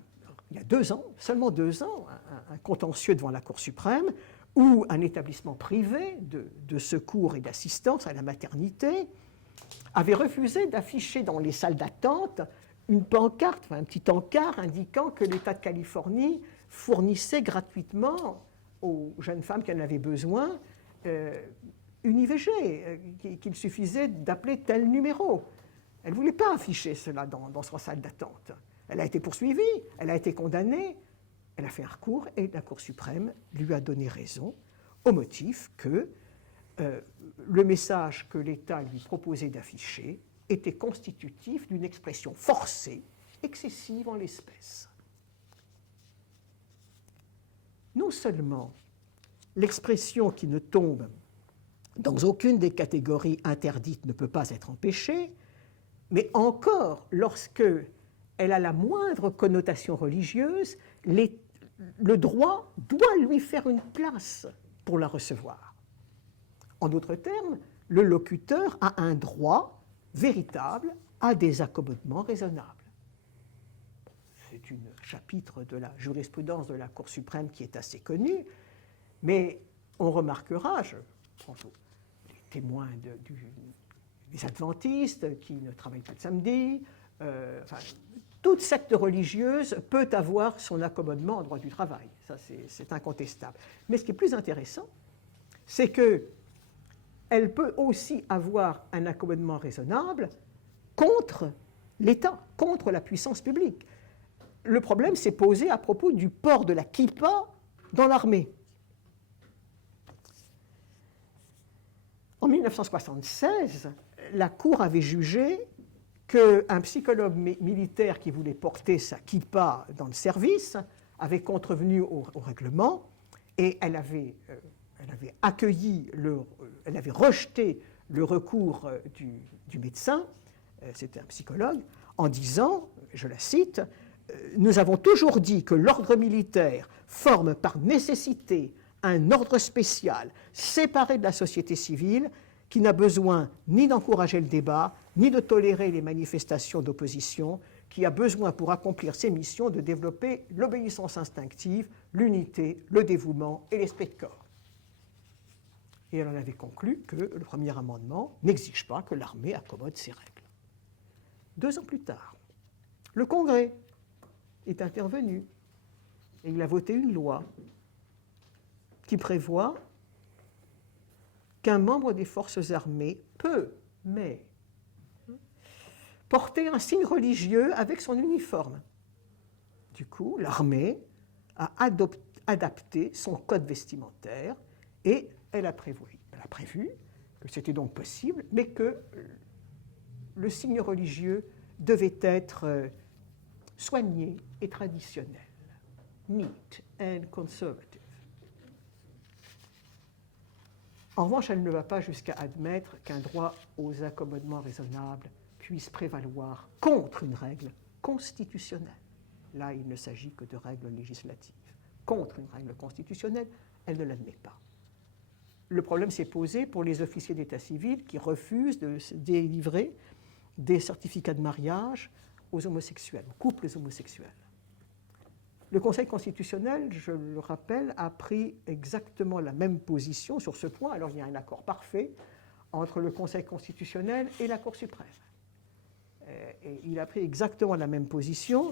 il y a 2 ans, seulement 2 ans, un contentieux devant la Cour suprême où un établissement privé de secours et d'assistance à la maternité avait refusé d'afficher dans les salles d'attente une pancarte, un petit encart indiquant que l'État de Californie fournissait gratuitement aux jeunes femmes qui en avaient besoin une IVG, qu'il suffisait d'appeler tel numéro. Elle ne voulait pas afficher cela dans sa salle d'attente. Elle a été poursuivie, elle a été condamnée, elle a fait un recours et la Cour suprême lui a donné raison au motif que le message que l'État lui proposait d'afficher était constitutif d'une expression forcée, excessive en l'espèce. Non seulement l'expression qui ne tombe dans aucune des catégories interdites ne peut pas être empêchée, mais encore lorsque elle a la moindre connotation religieuse, le droit doit lui faire une place pour la recevoir. En d'autres termes, le locuteur a un droit véritable à des accommodements raisonnables. C'est un chapitre de la jurisprudence de la Cour suprême qui est assez connu, mais on remarquera, je prends les témoins des adventistes qui ne travaillent pas le samedi, toute secte religieuse peut avoir son accommodement en droit du travail, ça c'est incontestable. Mais ce qui est plus intéressant, c'est qu'elle peut aussi avoir un accommodement raisonnable contre l'État, contre la puissance publique. Le problème s'est posé à propos du port de la kippa dans l'armée. En 1976, la Cour avait jugé qu'un psychologue militaire qui voulait porter sa kippa dans le service avait contrevenu au règlement et elle avait rejeté le recours du médecin, c'était un psychologue, en disant, je la cite, « Nous avons toujours dit que l'ordre militaire forme par nécessité un ordre spécial séparé de la société civile qui n'a besoin ni d'encourager le débat, ni de tolérer les manifestations d'opposition, qui a besoin pour accomplir ses missions de développer l'obéissance instinctive, l'unité, le dévouement et l'esprit de corps. » Et elle en avait conclu que le premier amendement n'exige pas que l'armée accommode ses règles. 2 ans plus tard, le Congrès est intervenu et il a voté une loi qui prévoit qu'un membre des forces armées peut, mais porter un signe religieux avec son uniforme. Du coup, l'armée a adapté son code vestimentaire et elle a prévu que c'était donc possible, mais que le signe religieux devait être soigné et traditionnel, neat and conservative. En revanche, elle ne va pas jusqu'à admettre qu'un droit aux accommodements raisonnables puisse prévaloir contre une règle constitutionnelle. Là, il ne s'agit que de règles législatives. Contre une règle constitutionnelle, elle ne l'admet pas. Le problème s'est posé pour les officiers d'état civil qui refusent de délivrer des certificats de mariage aux homosexuels, aux couples homosexuels. Le Conseil constitutionnel, je le rappelle, a pris exactement la même position sur ce point. Alors il y a un accord parfait entre le Conseil constitutionnel et la Cour suprême. Et il a pris exactement la même position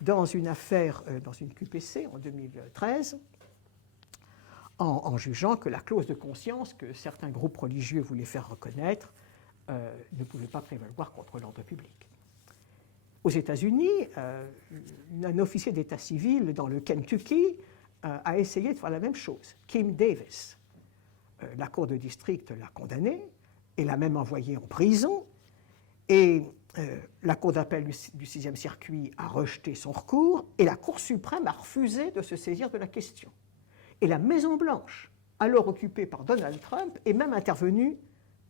dans une affaire, dans une QPC en 2013, en jugeant que la clause de conscience que certains groupes religieux voulaient faire reconnaître ne pouvait pas prévaloir contre l'ordre public. Aux États-Unis, un officier d'état civil dans le Kentucky a essayé de faire la même chose. Kim Davis, la cour de district l'a condamné et l'a même envoyé en prison. Et la cour d'appel du 6e circuit a rejeté son recours et la Cour suprême a refusé de se saisir de la question. Et la Maison-Blanche, alors occupée par Donald Trump, est même intervenue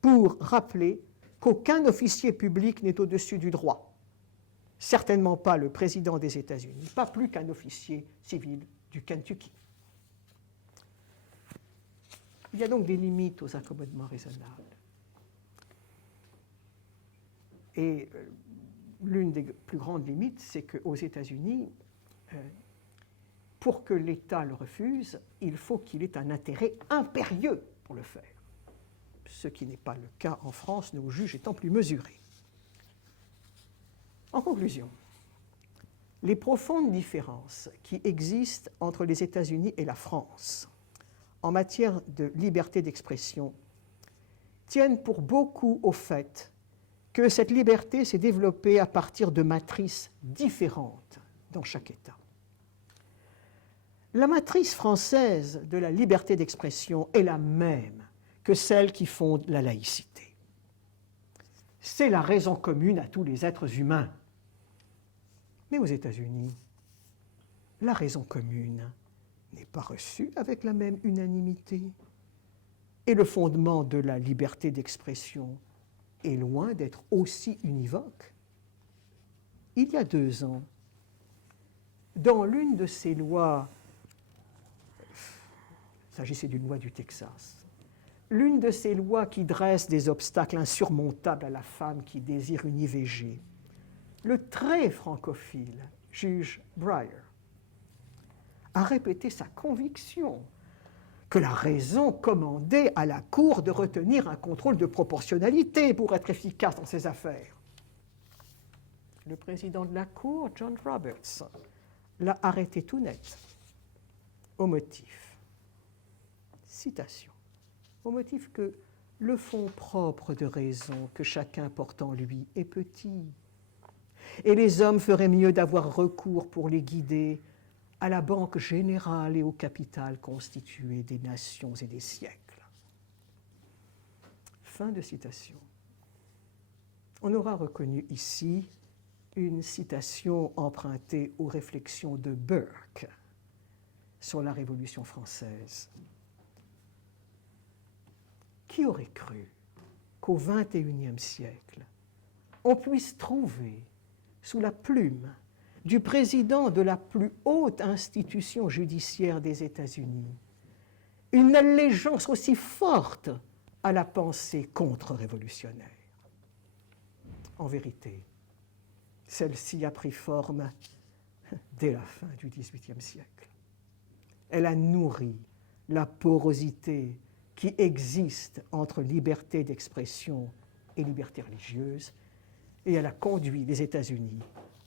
pour rappeler qu'aucun officier public n'est au-dessus du droit. Certainement pas le président des États-Unis, pas plus qu'un officier civil du Kentucky. Il y a donc des limites aux accommodements raisonnables. Et l'une des plus grandes limites, c'est qu'aux États-Unis, pour que l'État le refuse, il faut qu'il ait un intérêt impérieux pour le faire. Ce qui n'est pas le cas en France, nos juges étant plus mesurés. En conclusion, les profondes différences qui existent entre les États-Unis et la France en matière de liberté d'expression tiennent pour beaucoup au fait que cette liberté s'est développée à partir de matrices différentes dans chaque État. La matrice française de la liberté d'expression est la même que celle qui fonde la laïcité. C'est la raison commune à tous les êtres humains. Mais aux États-Unis, la raison commune n'est pas reçue avec la même unanimité. Et le fondement de la liberté d'expression est loin d'être aussi univoque. Il y a 2 ans, dans l'une de ces lois, il s'agissait d'une loi du Texas, l'une de ces lois qui dresse des obstacles insurmontables à la femme qui désire une IVG, le très francophile juge Breyer a répété sa conviction que la raison commandait à la Cour de retenir un contrôle de proportionnalité pour être efficace dans ses affaires. Le président de la Cour, John Roberts, l'a arrêté tout net, au motif, citation, au motif que le fond propre de raison que chacun porte en lui est petit, et les hommes feraient mieux d'avoir recours pour les guider à la banque générale et au capital constitué des nations et des siècles. Fin de citation. On aura reconnu ici une citation empruntée aux réflexions de Burke sur la Révolution française. Qui aurait cru qu'au XXIe siècle, on puisse trouver sous la plume du président de la plus haute institution judiciaire des États-Unis une allégeance aussi forte à la pensée contre-révolutionnaire? En vérité, celle-ci a pris forme dès la fin du XVIIIe siècle. Elle a nourri la porosité qui existe entre liberté d'expression et liberté religieuse, et elle a conduit les États-Unis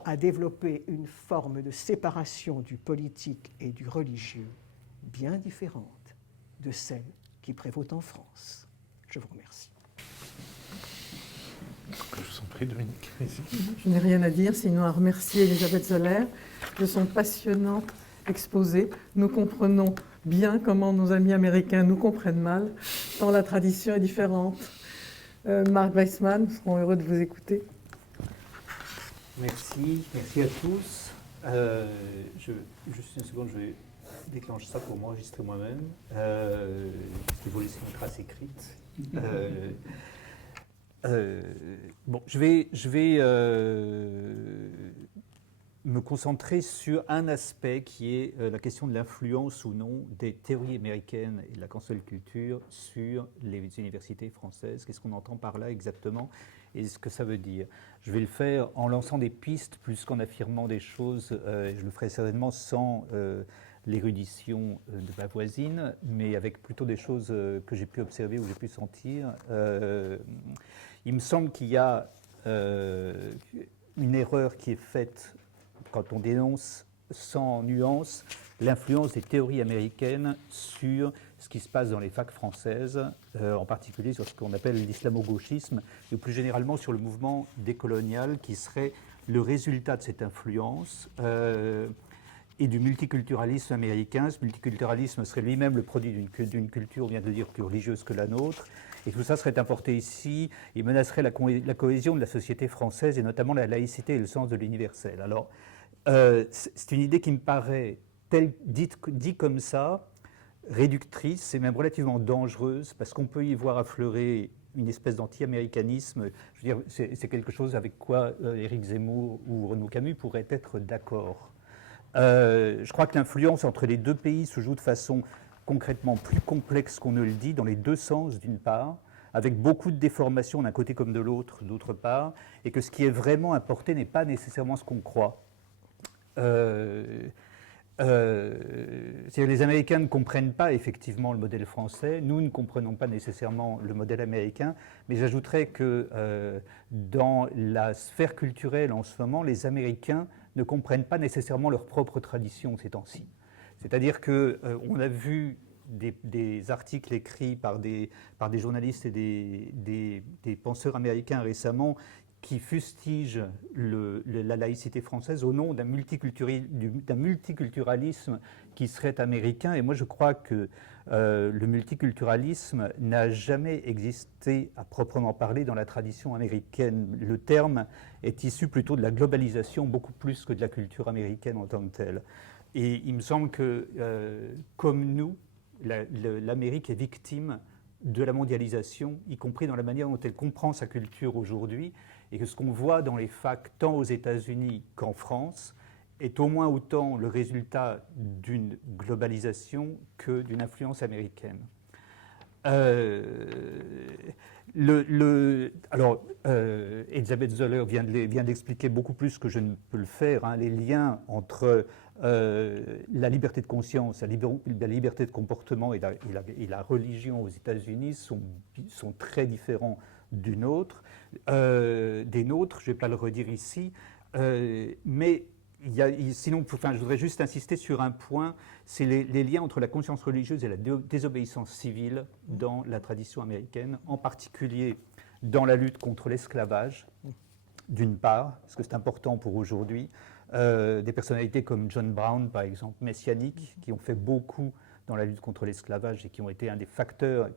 à développer une forme de séparation du politique et du religieux bien différente de celle qui prévaut en France. Je vous remercie. Je vous en prie, Dominique. Je n'ai rien à dire, sinon à remercier Elisabeth Zoller de son passionnant exposé. Nous comprenons bien comment nos amis américains nous comprennent mal, tant la tradition est différente. Marc Weissman, nous serons heureux de vous écouter. Merci à tous. Juste une seconde, je vais déclencher ça pour m'enregistrer moi-même, parce qu'il faut laisser une trace écrite. Je vais me concentrer sur un aspect qui est la question de l'influence ou non des théories américaines et de la cancel culture sur les universités françaises. Qu'est-ce qu'on entend par là exactement et ce que ça veut dire? Je vais le faire en lançant des pistes plus qu'en affirmant des choses. Je le ferai certainement sans l'érudition de ma voisine, mais avec plutôt des choses que j'ai pu observer ou j'ai pu sentir. Il me semble qu'il y a une erreur qui est faite quand on dénonce sans nuance l'influence des théories américaines sur ce qui se passe dans les facs françaises, en particulier sur ce qu'on appelle l'islamo-gauchisme, et plus généralement sur le mouvement décolonial qui serait le résultat de cette influence et du multiculturalisme américain. Ce multiculturalisme serait lui-même le produit d'une culture, on vient de le dire, plus religieuse que la nôtre, et tout ça serait importé ici et menacerait la cohésion de la société française, et notamment la laïcité et le sens de l'universel. Alors, c'est une idée qui me paraît, dit comme ça, réductrice et même relativement dangereuse, parce qu'on peut y voir affleurer une espèce d'anti-américanisme. Je veux dire, c'est quelque chose avec quoi Éric Zemmour ou Renaud Camus pourraient être d'accord. Je crois que l'influence entre les deux pays se joue de façon concrètement plus complexe qu'on ne le dit, dans les deux sens d'une part, avec beaucoup de déformations d'un côté comme de l'autre d'autre part, et que ce qui est vraiment importé n'est pas nécessairement ce qu'on croit. Les Américains ne comprennent pas effectivement le modèle français, nous ne comprenons pas nécessairement le modèle américain, mais j'ajouterais que dans la sphère culturelle en ce moment, les Américains ne comprennent pas nécessairement leur propre tradition ces temps-ci. C'est-à-dire qu'on a vu des articles écrits par des journalistes et des penseurs américains récemment qui fustigent la laïcité française au nom d'un multiculturalisme qui serait américain. Et moi, je crois que le multiculturalisme n'a jamais existé à proprement parler dans la tradition américaine. Le terme est issu plutôt de la globalisation, beaucoup plus que de la culture américaine en tant que telle. Et il me semble que, comme nous, l'Amérique est victime de la mondialisation, y compris dans la manière dont elle comprend sa culture aujourd'hui, et que ce qu'on voit dans les facs, tant aux États-Unis qu'en France, est au moins autant le résultat d'une globalisation que d'une influence américaine. Elisabeth Zoller vient d'expliquer beaucoup plus que je ne peux le faire, hein, les liens entre la liberté de conscience, la liberté de comportement et la religion aux États-Unis sont très différents des nôtres. Je ne vais pas le redire ici, mais sinon, je voudrais juste insister sur un point, c'est les liens entre la conscience religieuse et la désobéissance civile dans la tradition américaine, en particulier dans la lutte contre l'esclavage, d'une part, parce que c'est important pour aujourd'hui, des personnalités comme John Brown, par exemple, messianiques, qui ont fait beaucoup dans la lutte contre l'esclavage et qui a été un des facteurs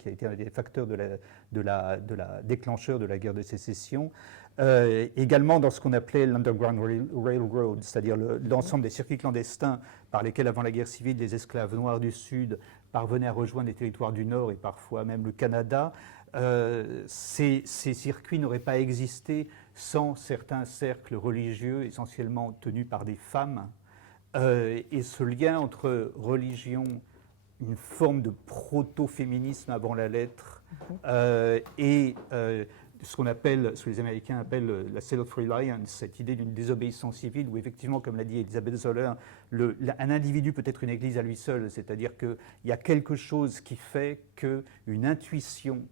déclencheurs de la guerre de sécession. Également dans ce qu'on appelait l'Underground Railroad, c'est-à-dire l'ensemble des circuits clandestins par lesquels, avant la guerre civile, les esclaves noirs du Sud parvenaient à rejoindre les territoires du Nord et parfois même le Canada. Ces circuits n'auraient pas existé sans certains cercles religieux, essentiellement tenus par des femmes. Et ce lien entre religion, une forme de proto-féminisme avant la lettre, et ce que les Américains appellent la self-reliance, cette idée d'une désobéissance civile où effectivement, comme l'a dit Elisabeth Zoller, un individu peut être une église à lui seul, c'est-à-dire qu'il y a quelque chose qui fait qu'une intuition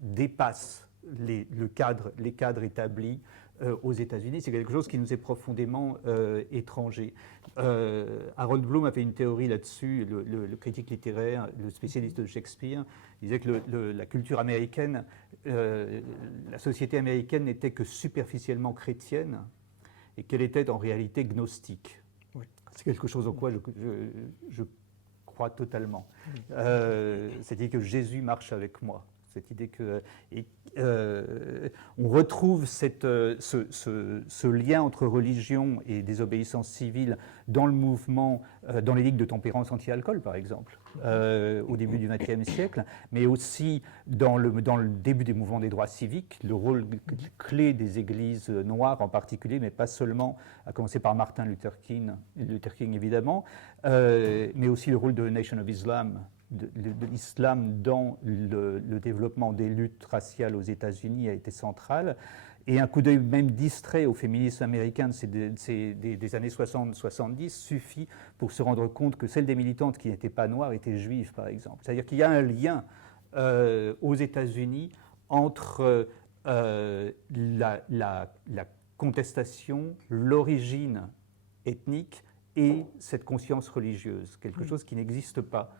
dépasse les cadres établis aux États-Unis. C'est quelque chose qui nous est profondément étranger. Harold Bloom avait une théorie là-dessus, le critique littéraire, le spécialiste de Shakespeare. Il disait que la culture américaine, la société américaine n'était que superficiellement chrétienne et qu'elle était en réalité gnostique. Oui. C'est quelque chose en quoi je crois totalement. C'est-à-dire que Jésus marche avec moi. Cette idée que on retrouve ce lien entre religion et désobéissance civile dans le mouvement, dans les ligues de tempérance anti-alcool, par exemple, au début du XXe siècle, mais aussi dans le début des mouvements des droits civiques, le rôle clé des églises noires en particulier, mais pas seulement, à commencer par Martin Luther King évidemment, mais aussi le rôle de Nation of Islam, de l'islam dans le développement des luttes raciales aux États-Unis a été central. Et un coup d'œil même distrait au féminisme américain des années 60-70 suffit pour se rendre compte que celles des militantes qui n'étaient pas noires étaient juives, par exemple. C'est-à-dire qu'il y a un lien aux États-Unis entre la contestation, l'origine ethnique et cette conscience religieuse, quelque chose qui n'existe pas.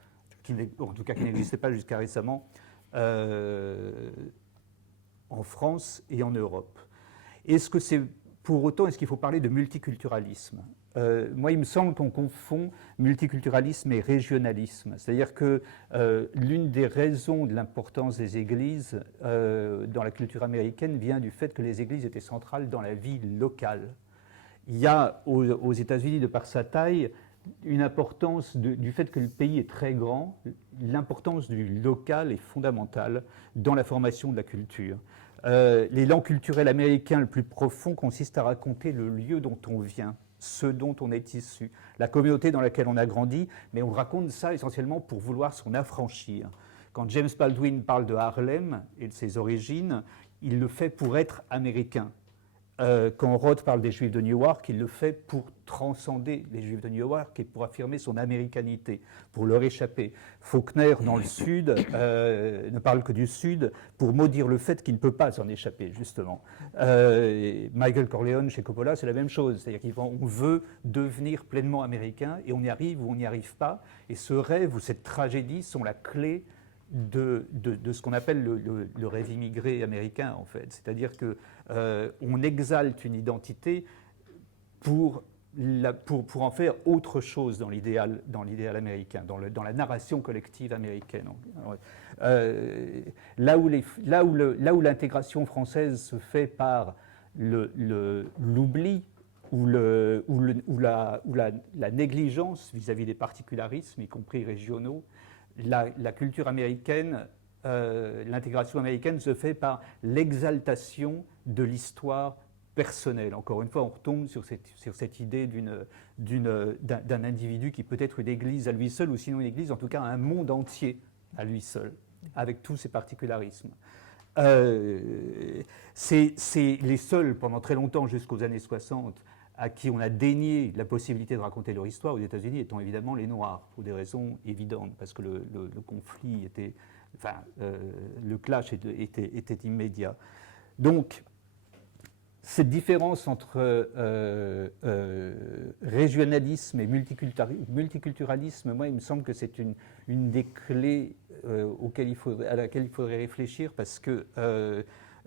En tout cas qui n'existait pas jusqu'à récemment en France et en Europe. Est-ce qu'il faut parler de multiculturalisme ? Moi, il me semble qu'on confond multiculturalisme et régionalisme. C'est-à-dire que l'une des raisons de l'importance des églises dans la culture américaine vient du fait que les églises étaient centrales dans la vie locale. Il y a aux États-Unis, de par sa taille, une importance du fait que le pays est très grand, l'importance du local est fondamentale dans la formation de la culture. L'élan culturel américain le plus profond consiste à raconter le lieu dont on vient, ce dont on est issu, la communauté dans laquelle on a grandi, mais on raconte ça essentiellement pour vouloir s'en affranchir. Quand James Baldwin parle de Harlem et de ses origines, il le fait pour être américain. quand Roth parle des Juifs de Newark, il le fait pour transcender les Juifs de Newark et pour affirmer son américanité, pour leur échapper. Faulkner, dans le Sud, ne parle que du Sud pour maudire le fait qu'il ne peut pas s'en échapper, justement. Michael Corleone, chez Coppola, c'est la même chose. C'est-à-dire qu'on veut devenir pleinement américain et on y arrive ou on n'y arrive pas. Et ce rêve ou cette tragédie sont la clé de ce qu'on appelle le rêve immigré américain, en fait. C'est-à-dire qu'on exalte une identité pour en faire autre chose dans l'idéal américain, dans la narration collective américaine. Là où l'intégration française se fait par l'oubli ou la négligence vis-à-vis des particularismes, y compris régionaux, la culture américaine, l'intégration américaine se fait par l'exaltation de l'histoire personnelle. Encore une fois, on retombe sur cette idée d'un individu qui peut être une église à lui seul, ou sinon une église, en tout cas un monde entier à lui seul, avec tous ses particularismes. C'est les seuls, pendant très longtemps, jusqu'aux années 60, à qui on a dénié la possibilité de raconter leur histoire aux États-Unis, étant évidemment les Noirs, pour des raisons évidentes, parce que le conflit était, le clash était immédiat. Donc, cette différence entre régionalisme et multiculturalisme, moi, il me semble que c'est une des clés à laquelle il faudrait réfléchir, parce que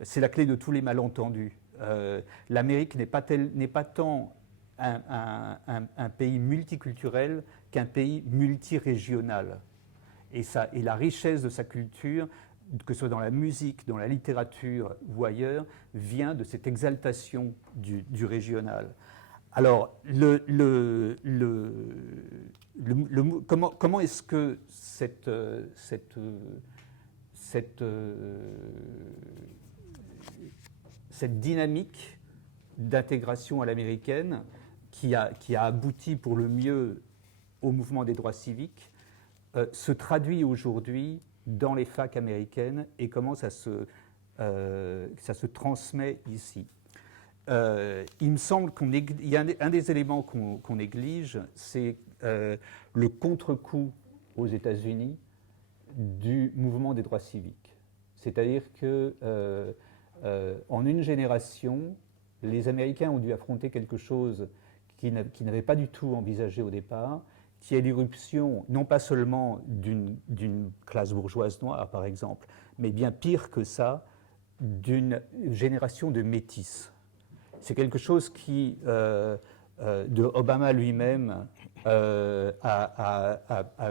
c'est la clé de tous les malentendus. L'Amérique n'est pas tant un pays multiculturel qu'un pays multirégional. Et la richesse de sa culture, que ce soit dans la musique, dans la littérature ou ailleurs, vient de cette exaltation du régional. Alors, comment est-ce que cette dynamique d'intégration à l'américaine qui a abouti pour le mieux au mouvement des droits civiques se traduit aujourd'hui dans les facs américaines et comment ça se transmet ici. Il me semble qu'il y a un des éléments qu'on néglige, c'est le contre-coup aux États-Unis du mouvement des droits civiques. C'est-à-dire que en une génération, les Américains ont dû affronter quelque chose qu'ils n'avaient pas du tout envisagé au départ, qui est l'irruption non pas seulement d'une classe bourgeoise noire, par exemple, mais bien pire que ça, d'une génération de métis. C'est quelque chose qui, de Obama lui-même je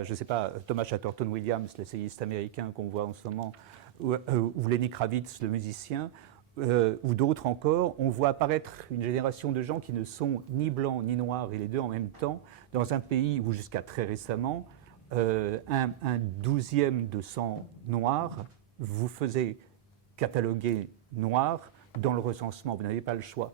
ne sais pas, Thomas Chatterton Williams, l'essayiste américain qu'on voit en ce moment, ou Lenny Kravitz, le musicien, ou d'autres encore, on voit apparaître une génération de gens qui ne sont ni blancs ni noirs, et les deux en même temps, dans un pays où jusqu'à très récemment, un 12e de sang noir vous faisait cataloguer noir dans le recensement, vous n'avez pas le choix.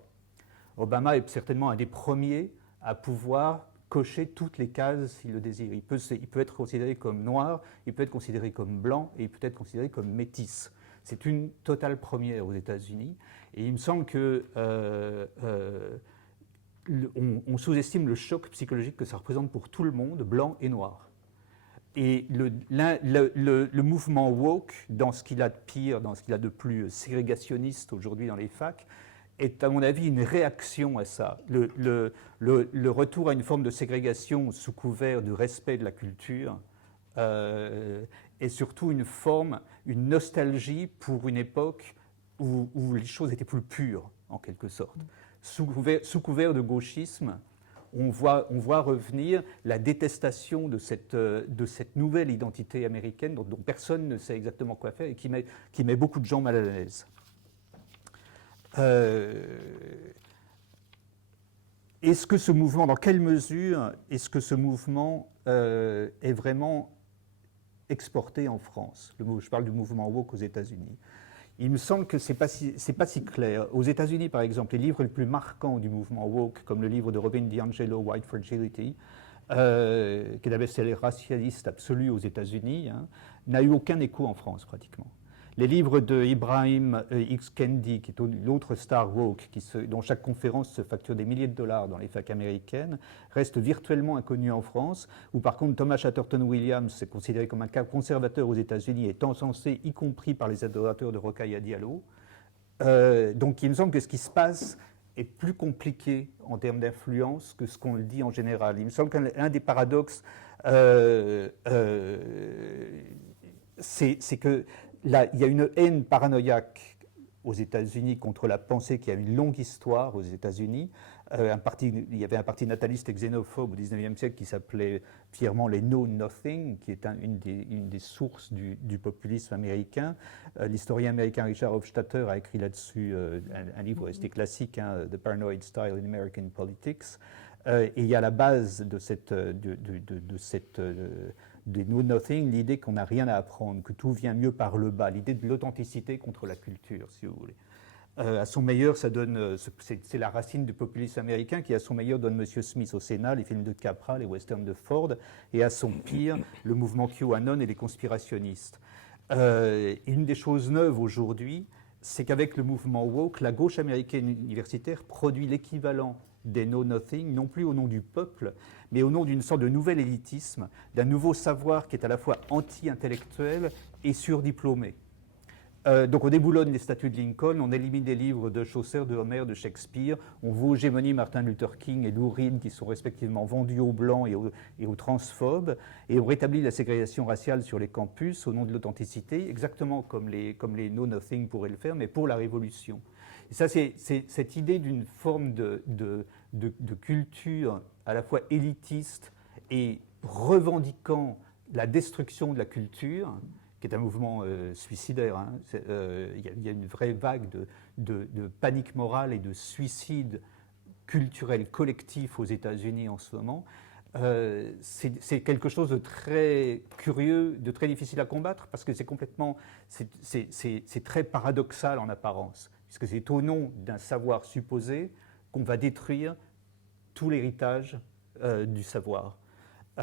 Obama est certainement un des premiers à pouvoir cocher toutes les cases s'il le désire. Il peut être considéré comme noir, il peut être considéré comme blanc, et il peut être considéré comme métis. C'est une totale première aux États-Unis. Et il me semble que on sous-estime le choc psychologique que ça représente pour tout le monde, blanc et noir. Et le mouvement woke, dans ce qu'il a de pire, dans ce qu'il a de plus ségrégationniste aujourd'hui dans les facs, est à mon avis une réaction à ça. Le retour à une forme de ségrégation sous couvert de respect de la culture est surtout une nostalgie pour une époque où les choses étaient plus pures, en quelque sorte. Sous couvert de gauchisme, on voit revenir la détestation de cette nouvelle identité américaine dont personne ne sait exactement quoi faire et qui met beaucoup de gens mal à l'aise. Est-ce que ce mouvement, dans quelle mesure est-ce que ce mouvement est vraiment exporté en France? Je parle du mouvement woke aux États-Unis. Il me semble que c'est pas si clair. Aux États-Unis, par exemple, les livres les plus marquants du mouvement woke, comme le livre de Robin DiAngelo, White Fragility, qui est un best-seller racialiste absolu aux États-Unis, n'a eu aucun écho en France, pratiquement. Les livres de Ibrahim X. Kendi, qui est l'autre star woke, dont chaque conférence se facture des milliers de dollars dans les facs américaines, restent virtuellement inconnus en France, où par contre Thomas Chatterton Williams est considéré comme un conservateur aux États-Unis, étant censé, y compris par les adorateurs de Rokhaya Diallo. Donc il me semble que ce qui se passe est plus compliqué en termes d'influence que ce qu'on le dit en général. Il me semble qu'un des paradoxes, c'est que là, il y a une haine paranoïaque aux États-Unis contre la pensée qui a une longue histoire aux États-Unis. Il y avait un parti nataliste et xénophobe au XIXe siècle qui s'appelait fièrement les Know Nothing, qui est une des sources du populisme américain. L'historien américain Richard Hofstadter a écrit là-dessus un livre resté classique, hein, The Paranoid Style in American Politics. Et il y a à la base des Know Nothing, l'idée qu'on n'a rien à apprendre, que tout vient mieux par le bas, l'idée de l'authenticité contre la culture, si vous voulez. À son meilleur, c'est la racine du populisme américain qui, à son meilleur, donne M. Smith au Sénat, les films de Capra, les westerns de Ford, et à son pire, le mouvement QAnon et les conspirationnistes. Une des choses neuves aujourd'hui, c'est qu'avec le mouvement woke, la gauche américaine universitaire produit l'équivalent des Know Nothing, non plus au nom du peuple, mais au nom d'une sorte de nouvel élitisme, d'un nouveau savoir qui est à la fois anti-intellectuel et surdiplômé. Donc on déboulonne les statues de Lincoln, on élimine les livres de Chaucer, de Homère, de Shakespeare, on voit aux gémonies Martin Luther King et Lou Reed qui sont respectivement vendus aux blancs et aux transphobes, et on rétablit la ségrégation raciale sur les campus au nom de l'authenticité, exactement comme les Know Nothing pourraient le faire, mais pour la révolution. Et ça, c'est cette idée d'une forme de culture à la fois élitiste et revendiquant la destruction de la culture, qui est un mouvement suicidaire. Hein. Il y a une vraie vague de panique morale et de suicide culturel collectif aux États-Unis en ce moment. C'est quelque chose de très curieux, de très difficile à combattre, parce que c'est très paradoxal en apparence, puisque c'est au nom d'un savoir supposé qu'on va détruire tout l'héritage du savoir. Et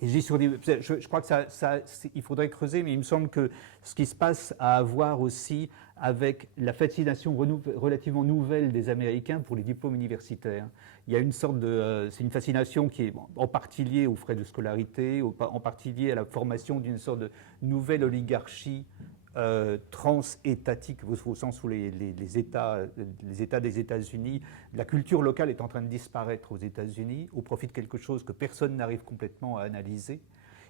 je crois que il faudrait creuser, mais il me semble que ce qui se passe a à voir aussi avec la fascination relativement nouvelle des Américains pour les diplômes universitaires. Il y a c'est une fascination qui est en partie liée aux frais de scolarité, en partie liée à la formation d'une sorte de nouvelle oligarchie trans-étatique, au sens où les États des États-Unis, la culture locale est en train de disparaître aux États-Unis au profit de quelque chose que personne n'arrive complètement à analyser.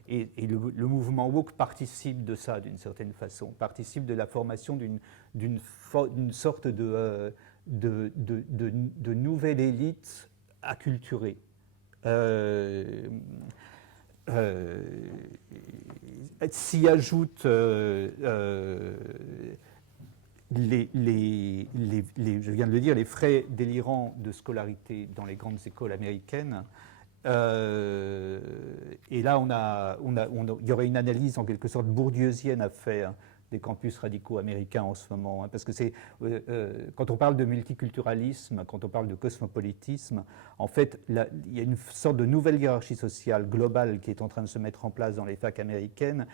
Et le mouvement woke participe de ça d'une certaine façon, participe de la formation d'une sorte de nouvelle élite acculturée. S'y ajoutent je viens de le dire, les frais délirants de scolarité dans les grandes écoles américaines. Et là, il y aurait une analyse en quelque sorte bourdieusienne à faire des campus radicaux américains en ce moment. Hein, parce que quand on parle de multiculturalisme, quand on parle de cosmopolitisme, en fait, il y a une sorte de nouvelle hiérarchie sociale globale qui est en train de se mettre en place dans les facs américaines.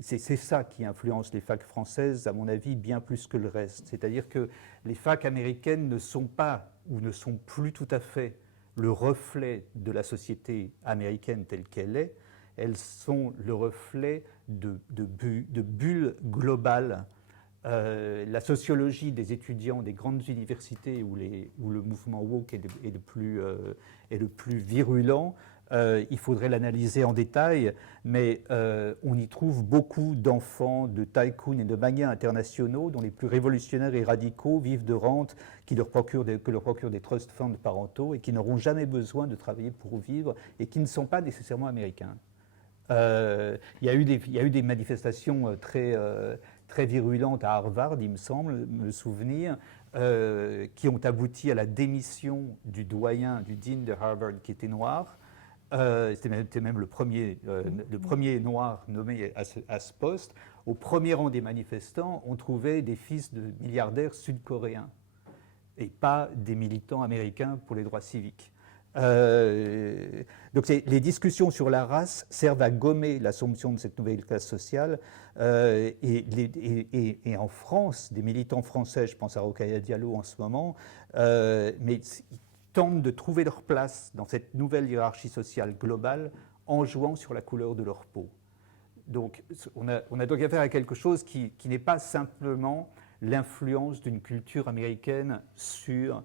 C'est ça qui influence les facs françaises, à mon avis, bien plus que le reste. C'est-à-dire que les facs américaines ne sont pas, ou ne sont plus tout à fait, le reflet de la société américaine telle qu'elle est. Elles sont le reflet de bulles globales. La sociologie des étudiants des grandes universités où le mouvement woke est le plus virulent, il faudrait l'analyser en détail, mais on y trouve beaucoup d'enfants, de tycoons et de magnats internationaux dont les plus révolutionnaires et radicaux vivent de rentes que leur procurent des trust funds parentaux et qui n'auront jamais besoin de travailler pour vivre et qui ne sont pas nécessairement américains. Il y a eu des manifestations très virulentes à Harvard, il me semble, me souvenir, qui ont abouti à la démission du doyen, du dean de Harvard, qui était noir. C'était même le premier noir nommé à ce poste. Au premier rang des manifestants, on trouvait des fils de milliardaires sud-coréens et pas des militants américains pour les droits civiques. Donc les discussions sur la race servent à gommer l'assomption de cette nouvelle classe sociale. Et en France, des militants français, je pense à Rokhaya Diallo en ce moment, mais ils tentent de trouver leur place dans cette nouvelle hiérarchie sociale globale en jouant sur la couleur de leur peau. Donc on a donc affaire à quelque chose qui n'est pas simplement l'influence d'une culture américaine sur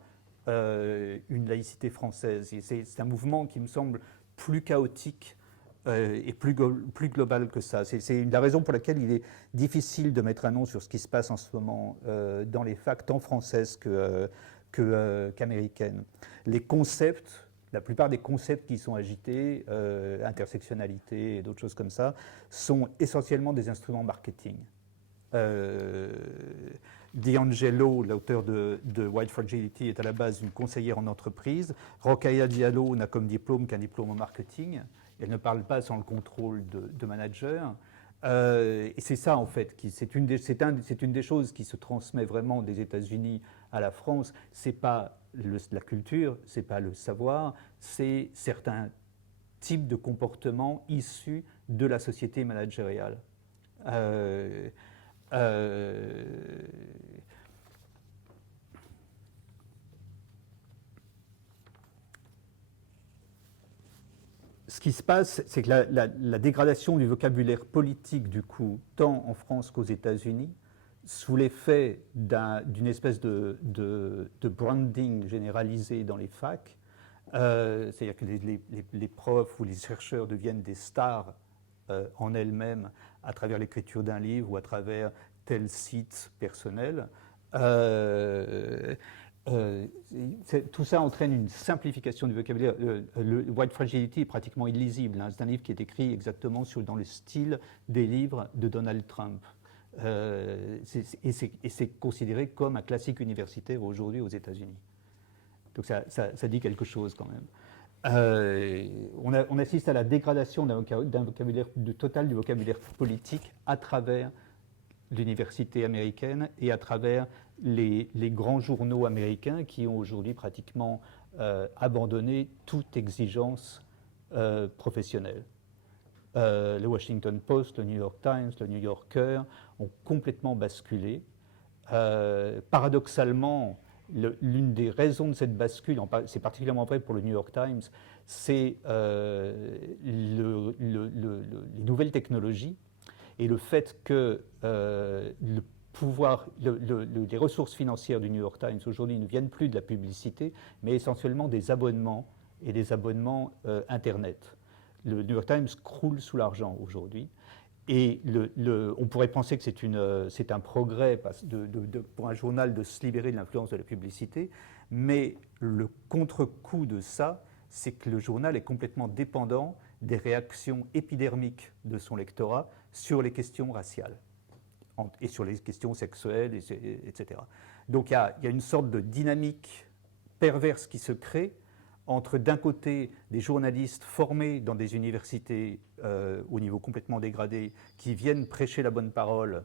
une laïcité française. C'est un mouvement qui me semble plus chaotique et plus global que ça. C'est la raison pour laquelle il est difficile de mettre un nom sur ce qui se passe en ce moment dans les facs, tant françaises qu'américaines. Les concepts, la plupart des concepts qui sont agités, intersectionnalité et d'autres choses comme ça, sont essentiellement des instruments marketing. D'Angelo, l'auteur de White Fragility, est à la base une conseillère en entreprise. Rokhaya Diallo n'a comme diplôme qu'un diplôme en marketing. Elle ne parle pas sans le contrôle de manager. Et c'est ça, en fait, c'est une des choses qui se transmet vraiment des États-Unis à la France. C'est pas la culture, c'est pas le savoir, c'est certains types de comportements issus de la société managériale. Ce qui se passe, c'est que la dégradation du vocabulaire politique, du coup, tant en France qu'aux États-Unis, sous l'effet d'une espèce de branding généralisé dans les facs, c'est-à-dire que les profs ou les chercheurs deviennent des stars en elles-mêmes à travers l'écriture d'un livre ou à travers tel site personnel. Tout ça entraîne une simplification du vocabulaire. Le White Fragility est pratiquement illisible. Hein. C'est un livre qui est écrit exactement dans le style des livres de Donald Trump. Et c'est considéré comme un classique universitaire aujourd'hui aux États-Unis. Donc ça dit quelque chose quand même. On assiste à la dégradation d'un vocabulaire total du vocabulaire politique à travers l'université américaine et à travers les grands journaux américains qui ont aujourd'hui pratiquement abandonné toute exigence professionnelle. Le Washington Post, le New York Times, le New Yorker ont complètement basculé. Paradoxalement, l'une des raisons de cette bascule, c'est particulièrement vrai pour le New York Times, c'est les nouvelles technologies et le fait que les ressources financières du New York Times aujourd'hui ne viennent plus de la publicité, mais essentiellement des abonnements et des abonnements Internet. Le New York Times croule sous l'argent aujourd'hui. Et on pourrait penser que c'est un progrès pour un journal de se libérer de l'influence de la publicité, mais le contre-coup de ça, c'est que le journal est complètement dépendant des réactions épidermiques de son lectorat sur les questions raciales et sur les questions sexuelles, etc. Donc il y a une sorte de dynamique perverse qui se crée entre, d'un côté, des journalistes formés dans des universités au niveau complètement dégradé, qui viennent prêcher la bonne parole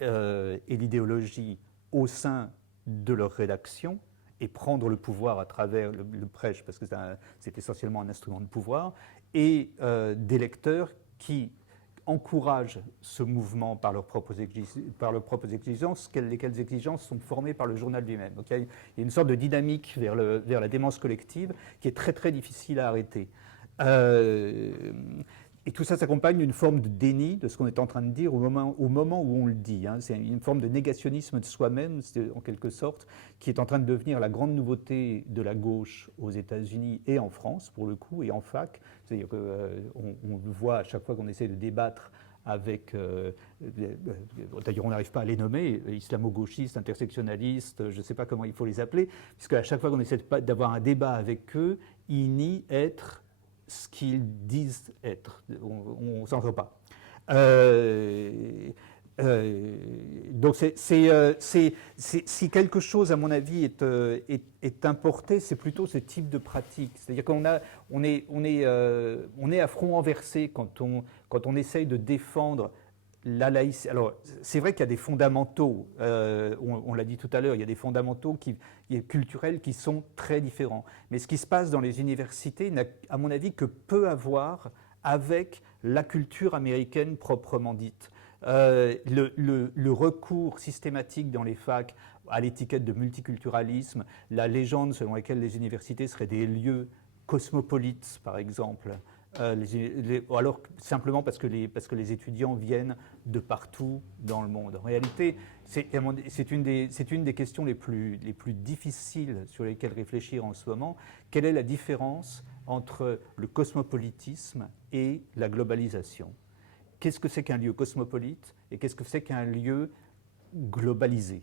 et l'idéologie au sein de leur rédaction, et prendre le pouvoir à travers le prêche, parce que c'est essentiellement un instrument de pouvoir, et des lecteurs qui encouragent ce mouvement par leurs propres exigences, lesquelles exigences sont formées par le journal lui-même. Donc il y a une sorte de dynamique vers la démence collective qui est très très difficile à arrêter. Et tout ça s'accompagne d'une forme de déni de ce qu'on est en train de dire au moment où on le dit. Hein. C'est une forme de négationnisme de soi-même, en quelque sorte, qui est en train de devenir la grande nouveauté de la gauche aux États-Unis et en France, pour le coup, et en fac. C'est-à-dire qu'on le voit à chaque fois qu'on essaie de débattre avec... d'ailleurs, on n'arrive pas à les nommer, islamo-gauchistes, intersectionnalistes, je ne sais pas comment il faut les appeler, puisque à chaque fois qu'on essaie d'avoir un débat avec eux, ils nient être ce qu'ils disent être. On ne s'en veut pas. Donc si quelque chose, à mon avis, est importé, c'est plutôt ce type de pratique. C'est-à-dire qu'on est à front renversé quand on essaye de défendre la laïcité. Alors, c'est vrai qu'il y a des fondamentaux, on l'a dit tout à l'heure, il y a des fondamentaux culturels qui sont très différents. Mais ce qui se passe dans les universités n'a, à mon avis, que peu à voir avec la culture américaine proprement dite. Le recours systématique dans les facs à l'étiquette de multiculturalisme, la légende selon laquelle les universités seraient des lieux cosmopolites, par exemple, alors simplement parce que les étudiants viennent de partout dans le monde. En réalité, c'est une des questions les plus difficiles sur lesquelles réfléchir en ce moment. Quelle est la différence entre le cosmopolitisme et la globalisation? Qu'est-ce que c'est qu'un lieu cosmopolite et qu'est-ce que c'est qu'un lieu globalisé?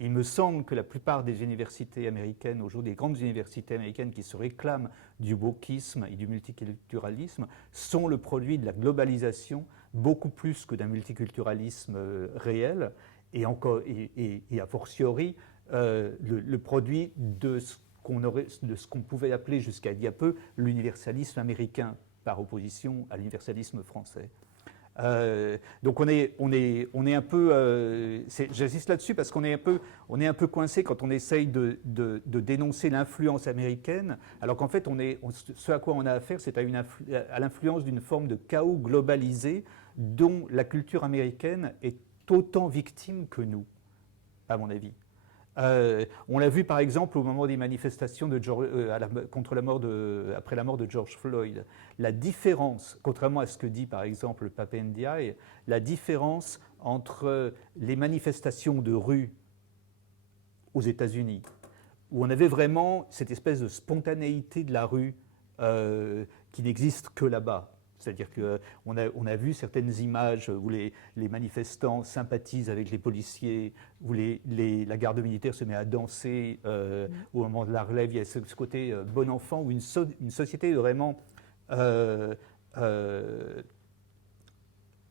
Il me semble que la plupart des universités américaines, aujourd'hui des grandes universités américaines qui se réclament du wokisme et du multiculturalisme, sont le produit de la globalisation beaucoup plus que d'un multiculturalisme réel, et a fortiori le produit de ce qu'on pouvait appeler jusqu'à il y a peu l'universalisme américain par opposition à l'universalisme français. Donc on est un peu, j'insiste là-dessus parce qu'on est un peu coincé quand on essaye de dénoncer l'influence américaine, alors qu'en fait ce à quoi on a affaire, c'est à l'influence d'une forme de chaos globalisé dont la culture américaine est autant victime que nous, à mon avis. On l'a vu par exemple au moment des manifestations après la mort de George Floyd. La différence, contrairement à ce que dit par exemple Pape Ndiaye, la différence entre les manifestations de rue aux États-Unis, où on avait vraiment cette espèce de spontanéité de la rue qui n'existe que là-bas. C'est-à-dire qu'on a vu certaines images où les manifestants sympathisent avec les policiers, où la garde militaire se met à danser au moment de la relève. Il y a ce côté bon enfant où une société vraiment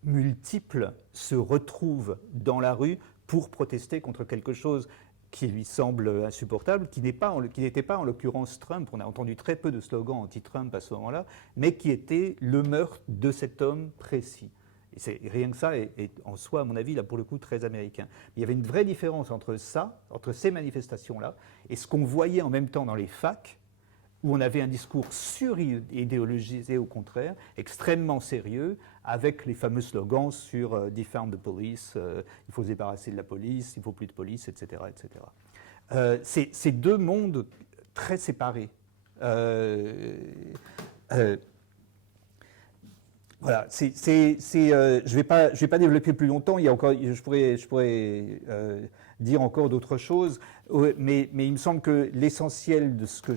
multiple se retrouve dans la rue pour protester contre quelque chose qui lui semble insupportable, qui n'était pas en l'occurrence Trump. On a entendu très peu de slogans anti-Trump à ce moment-là, mais qui était le meurtre de cet homme précis. Et rien que ça est en soi, à mon avis, là pour le coup, très américain. Il y avait une vraie différence entre ces manifestations-là, et ce qu'on voyait en même temps dans les facs, où on avait un discours sur-idéologisé au contraire, extrêmement sérieux, avec les fameux slogans sur Defund the police, il faut se débarrasser de la police, il ne faut plus de police, etc. etc. C'est deux mondes très séparés. Voilà, je vais pas développer plus longtemps. Il y a encore, je pourrais dire encore d'autres choses, mais il me semble que l'essentiel de ce que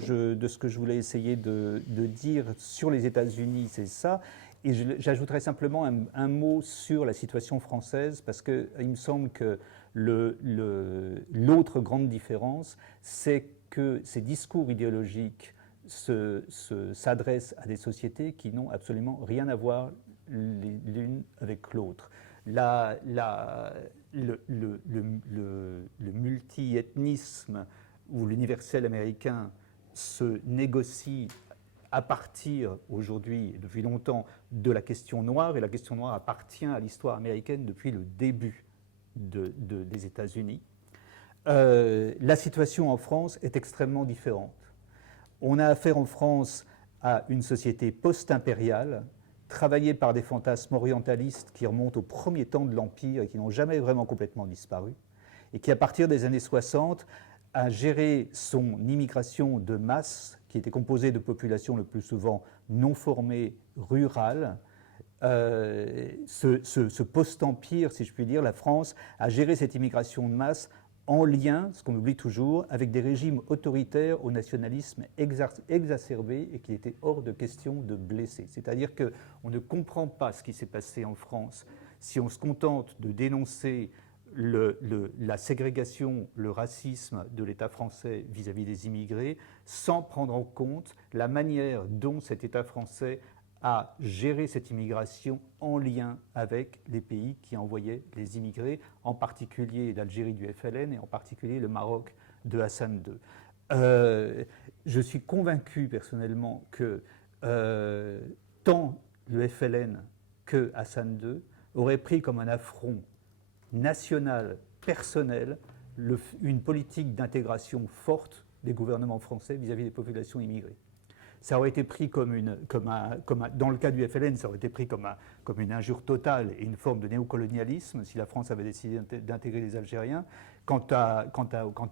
je voulais essayer de dire sur les États-Unis, c'est ça. Et j'ajouterais simplement un mot sur la situation française, parce qu'il me semble que l'autre grande différence, c'est que ces discours idéologiques s'adressent à des sociétés qui n'ont absolument rien à voir l'une avec l'autre. Le multi-ethnisme ou l'universel américain se négocie à partir aujourd'hui, et depuis longtemps, de la question noire, et la question noire appartient à l'histoire américaine depuis le début des États-Unis. La situation en France est extrêmement différente. On a affaire en France à une société post-impériale, travaillée par des fantasmes orientalistes qui remontent au premier temps de l'Empire et qui n'ont jamais vraiment complètement disparu, et qui, à partir des années 60, a géré son immigration de masse, qui était composée de populations le plus souvent non formées, rurales. Ce post-empire, si je puis dire, la France a géré cette immigration de masse en lien, ce qu'on oublie toujours, avec des régimes autoritaires au nationalisme exacerbé et qu'il était hors de question de blesser. C'est-à-dire qu'on ne comprend pas ce qui s'est passé en France si on se contente de dénoncer la ségrégation, le racisme de l'État français vis-à-vis des immigrés, sans prendre en compte la manière dont cet État français a géré cette immigration en lien avec les pays qui envoyaient les immigrés, en particulier l'Algérie du FLN et en particulier le Maroc de Hassan II. Je suis convaincu personnellement que tant le FLN que Hassan II aurait pris comme un affront national, personnel, une politique d'intégration forte des gouvernements français vis-à-vis des populations immigrées. Ça aurait été pris dans le cas du FLN, ça aurait été pris comme une injure totale et une forme de néocolonialisme si la France avait décidé d'intégrer les Algériens. Quant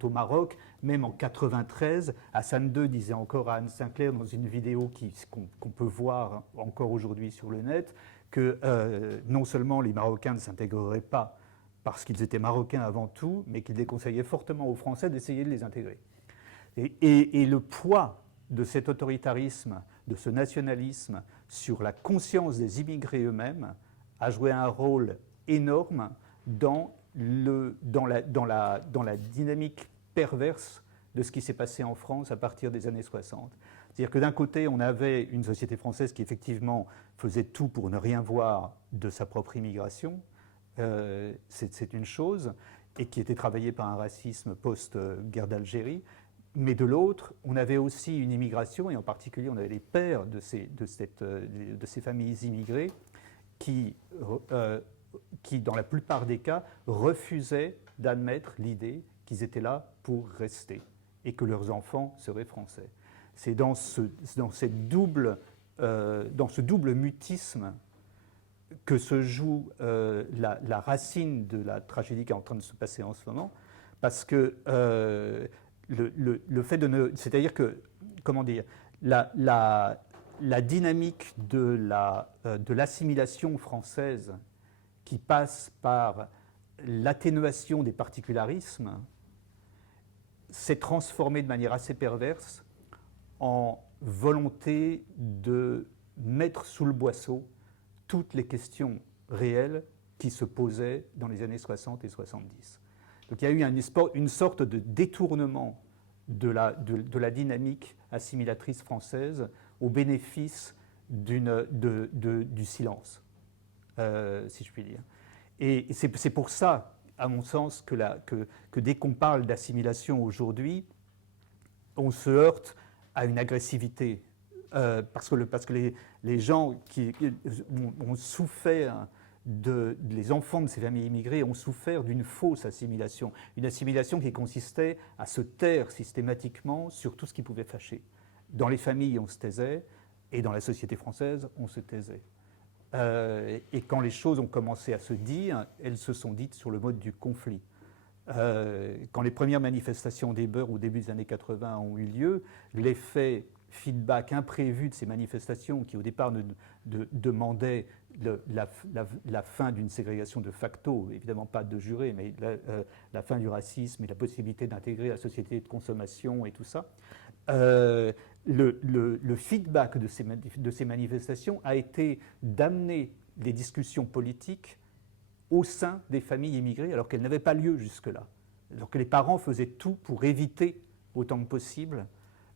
au Maroc, même en 1993, Hassan II disait encore à Anne Sinclair dans une vidéo qu'on peut voir encore aujourd'hui sur le net que non seulement les Marocains ne s'intégreraient pas parce qu'ils étaient Marocains avant tout, mais qu'il déconseillait fortement aux Français d'essayer de les intégrer. Et le poids de cet autoritarisme, de ce nationalisme sur la conscience des immigrés eux-mêmes a joué un rôle énorme dans la dynamique perverse de ce qui s'est passé en France à partir des années 60. C'est-à-dire que d'un côté, on avait une société française qui effectivement faisait tout pour ne rien voir de sa propre immigration, c'est une chose, et qui était travaillée par un racisme post-guerre d'Algérie. Mais de l'autre, on avait aussi une immigration, et en particulier on avait les pères de ces familles immigrées qui, dans la plupart des cas, refusaient d'admettre l'idée qu'ils étaient là pour rester et que leurs enfants seraient français. C'est dans ce double mutisme que se joue la racine de la tragédie qui est en train de se passer en ce moment, parce que le fait de ne... C'est-à-dire que, comment dire, la dynamique de l'assimilation française qui passe par l'atténuation des particularismes s'est transformée de manière assez perverse en volonté de mettre sous le boisseau toutes les questions réelles qui se posaient dans les années 60 et 70. Donc il y a eu une sorte de détournement de la dynamique assimilatrice française au bénéfice du silence, si je puis dire. Et c'est pour ça, à mon sens, que dès qu'on parle d'assimilation aujourd'hui, on se heurte à une agressivité. Parce que les gens qui ont souffert, les enfants de ces familles immigrées ont souffert d'une fausse assimilation. Une assimilation qui consistait à se taire systématiquement sur tout ce qui pouvait fâcher. Dans les familles, on se taisait, et dans la société française, on se taisait. Et quand les choses ont commencé à se dire, elles se sont dites sur le mode du conflit. Quand les premières manifestations des Beurs au début des années 80 ont eu lieu, l'effet feedback imprévu de ces manifestations qui au départ demandaient la fin d'une ségrégation de facto, évidemment pas de juré, mais la fin du racisme et la possibilité d'intégrer la société de consommation et tout ça. Le feedback de ces manifestations a été d'amener les discussions politiques au sein des familles immigrées alors qu'elles n'avaient pas lieu jusque-là. Alors que les parents faisaient tout pour éviter autant que possible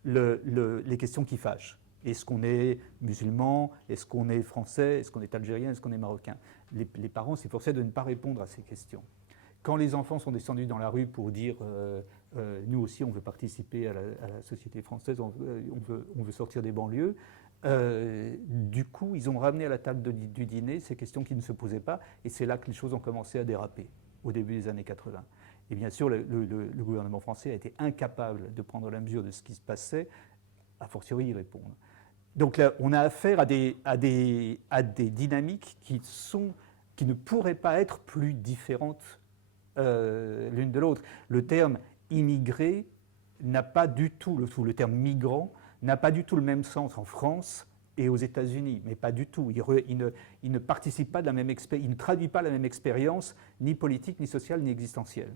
les questions qui fâchent. Est-ce qu'on est musulman? Est-ce qu'on est français? Est-ce qu'on est algérien? Est-ce qu'on est marocain? Les parents s'efforçaient de ne pas répondre à ces questions. Quand les enfants sont descendus dans la rue pour dire nous aussi on veut participer à la société française, on veut sortir des banlieues, du coup ils ont ramené à la table du dîner ces questions qui ne se posaient pas, et c'est là que les choses ont commencé à déraper, au début des années 80. Et bien sûr, le gouvernement français a été incapable de prendre la mesure de ce qui se passait, a fortiori y répondre. Donc là, on a affaire à des dynamiques qui ne pourraient pas être plus différentes l'une de l'autre. Le terme immigré n'a pas du tout, le terme migrant n'a pas du tout le même sens en France et aux États-Unis, mais pas du tout. Il ne participe pas de la même expérience, il ne traduit pas la même expérience, ni politique, ni sociale, ni existentielle.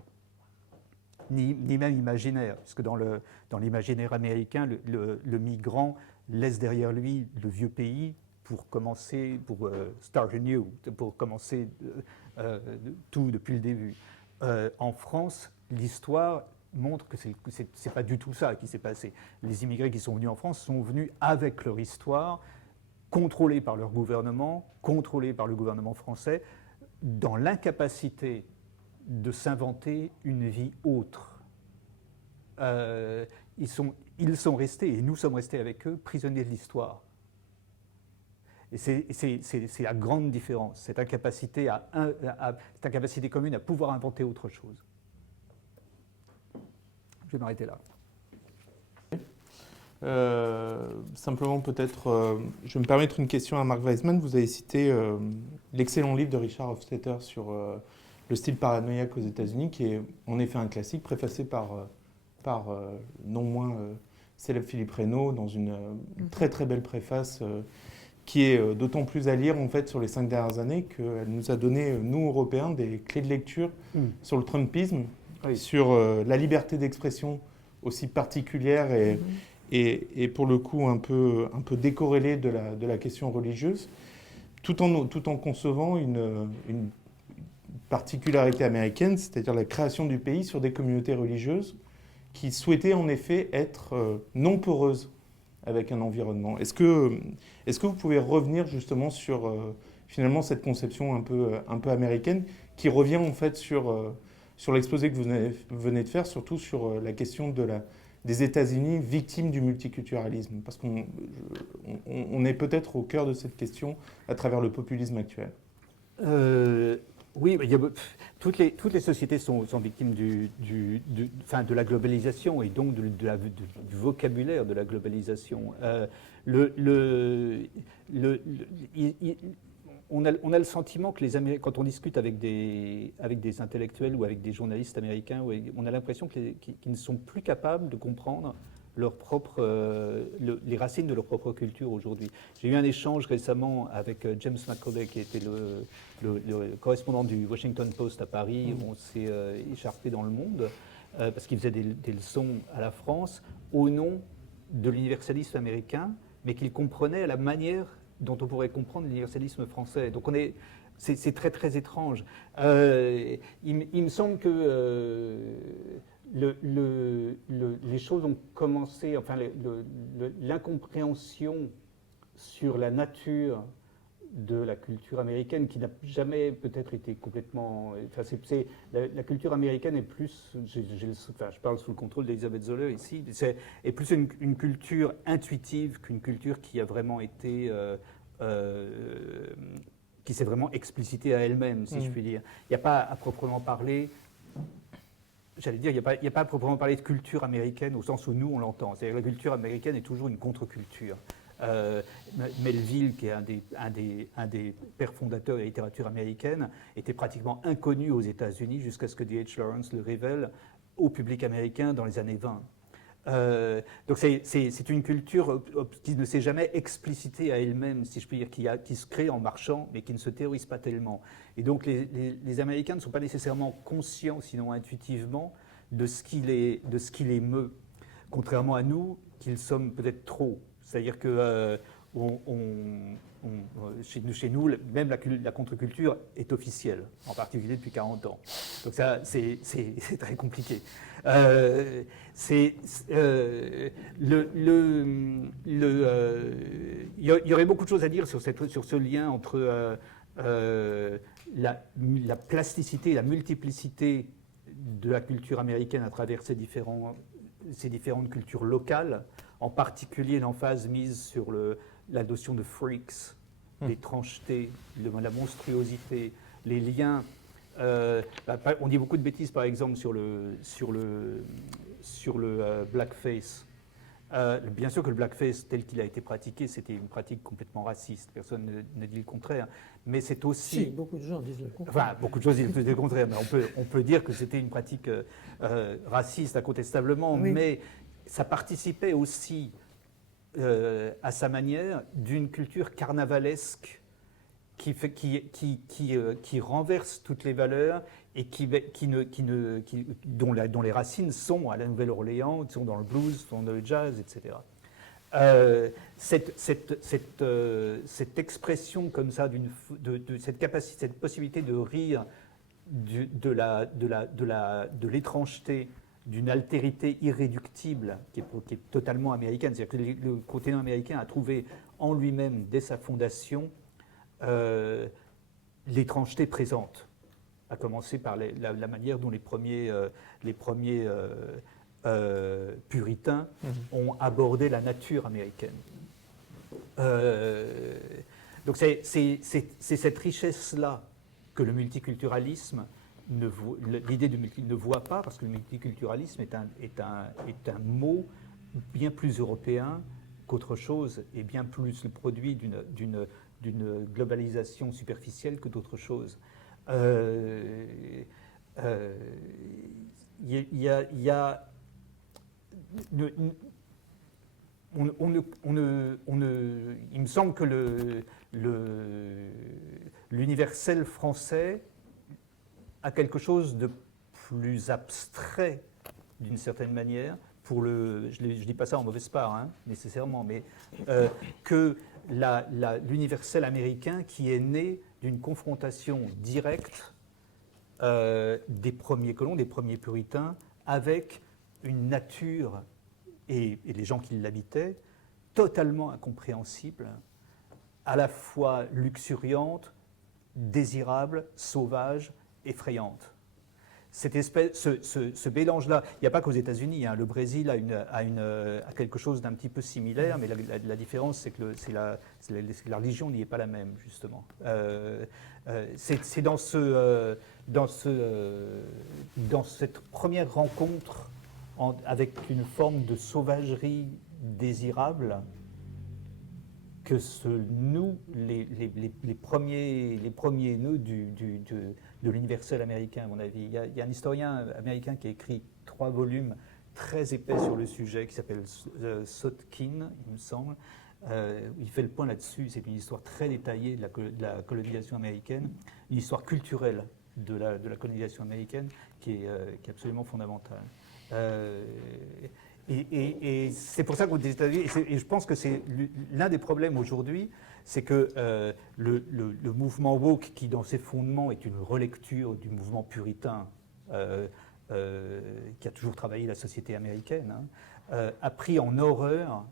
Ni même imaginaire, parce que dans l'imaginaire américain, le migrant laisse derrière lui le vieux pays pour commencer, pour start anew, pour commencer tout depuis le début. En France, l'histoire montre que c'est pas du tout ça qui s'est passé. Les immigrés qui sont venus en France sont venus avec leur histoire, contrôlés par leur gouvernement, contrôlés par le gouvernement français, dans l'incapacité de s'inventer une vie autre. Ils sont restés, et nous sommes restés avec eux, prisonniers de l'histoire. Et c'est la grande différence, cette incapacité commune à pouvoir inventer autre chose. Je vais m'arrêter là. Simplement peut-être, je vais me permettre une question à Mark Weissman. Vous avez cité l'excellent livre de Richard Hofstetter sur le style paranoïaque aux États-Unis, qui est en effet un classique, préfacé par non moins célèbre Philippe Reynaud, dans une très très belle préface qui est d'autant plus à lire en fait sur les 5 dernières années qu'elle nous a donné, nous Européens, des clés de lecture sur le Trumpisme, sur la liberté d'expression aussi particulière et pour le coup un peu décorrélée de la question religieuse, tout en concevant une particularité américaine, c'est-à-dire la création du pays sur des communautés religieuses qui souhaitaient en effet être non poreuses avec un environnement. Est-ce que vous pouvez revenir justement sur finalement cette conception un peu américaine qui revient en fait sur l'exposé que vous venez de faire, surtout sur la question des États-Unis victimes du multiculturalisme, parce qu'on est peut-être au cœur de cette question à travers le populisme actuel. Oui, toutes les sociétés sont victimes de la globalisation et donc du vocabulaire de la globalisation. On a le sentiment que quand on discute avec des intellectuels ou avec des journalistes américains, on a l'impression qu'ils ne sont plus capables de comprendre les racines de leur propre culture aujourd'hui. J'ai eu un échange récemment avec James McCauley, qui était le correspondant du Washington Post à Paris. On s'est écharpé dans le monde parce qu'il faisait des leçons à la France au nom de l'universalisme américain, mais qu'il comprenait à la manière dont on pourrait comprendre l'universalisme français. Donc c'est très très étrange. Il me semble que les choses ont commencé, enfin l'incompréhension sur la nature de la culture américaine, qui n'a jamais peut-être été complètement... Enfin, la culture américaine est plus, je parle sous le contrôle d'Elisabeth Zoller ici, est plus une culture intuitive qu'une culture qui a vraiment été... qui s'est vraiment explicitée à elle-même, si je puis dire. Il n'y a pas à proprement parler... J'allais dire, il n'y a pas à proprement parler de culture américaine au sens où nous, on l'entend. C'est-à-dire que la culture américaine est toujours une contre-culture. Melville, qui est un des pères fondateurs de la littérature américaine, était pratiquement inconnu aux États-Unis jusqu'à ce que D.H. Lawrence le révèle au public américain dans les années 20. Donc c'est une culture qui ne s'est jamais explicitée à elle-même, si je puis dire, qui se crée en marchant, mais qui ne se théorise pas tellement. Et donc les Américains ne sont pas nécessairement conscients, sinon intuitivement, de ce qui les meut, contrairement à nous, qui le sommes peut-être trop. C'est-à-dire que chez nous, même la contre-culture est officielle, en particulier depuis 40 ans. Donc ça, c'est très compliqué. Il y aurait beaucoup de choses à dire sur ce lien entre la plasticité et la multiplicité de la culture américaine à travers ces différentes cultures locales, en particulier l'emphase mise sur la notion de freaks, l'étrangeté, la monstruosité, les liens. On dit beaucoup de bêtises, par exemple, sur le blackface. Bien sûr que le blackface, tel qu'il a été pratiqué, c'était une pratique complètement raciste. Personne ne dit le contraire. Mais c'est aussi... Si, beaucoup de gens disent le contraire. Enfin, beaucoup de choses disent le contraire, mais on peut dire que c'était une pratique raciste, incontestablement, oui. Mais ça participait aussi, à sa manière, d'une culture carnavalesque qui renverse toutes les valeurs et dont les racines sont à la Nouvelle-Orléans, sont dans le blues, sont dans le jazz, etc. Cette expression comme ça, cette capacité, cette possibilité de rire de l'étrangeté, d'une altérité irréductible qui est totalement américaine. C'est-à-dire que le continent américain a trouvé en lui-même, dès sa fondation, l'étrangeté présente, à commencer par la manière dont les premiers puritains ont abordé la nature américaine. Donc c'est cette richesse-là que le multiculturalisme, l'idée du multiculturalisme ne voit pas, parce que le multiculturalisme est un mot bien plus européen qu'autre chose, et bien plus le produit d'une globalisation superficielle que d'autre chose. Il me semble que l'universel français a quelque chose de plus abstrait, d'une certaine manière, je ne dis pas ça en mauvaise part, hein, nécessairement, mais que l'universel américain qui est né d'une confrontation directe des premiers colons, des premiers puritains, avec une nature et les gens qui l'habitaient totalement incompréhensible, à la fois luxuriante, désirable, sauvage, effrayante. Cette espèce, ce mélange-là, il n'y a pas qu'aux États-Unis, hein, le Brésil a quelque chose d'un petit peu similaire, mais la différence, c'est que la religion n'y est pas la même, justement. C'est dans cette première rencontre avec une forme de sauvagerie désirable que se nouent les premiers nœuds de l'universel américain, à mon avis. Il y a un historien américain qui a écrit 3 volumes très épais sur le sujet, qui s'appelle Sotkin, il me semble. Il fait le point là-dessus. C'est une histoire très détaillée de la colonisation américaine, une histoire culturelle de la colonisation américaine qui est absolument fondamentale. Et c'est pour ça qu'aux États-Unis, et je pense que c'est l'un des problèmes aujourd'hui, c'est que le mouvement woke, qui dans ses fondements est une relecture du mouvement puritain qui a toujours travaillé la société américaine, hein, a pris en horreur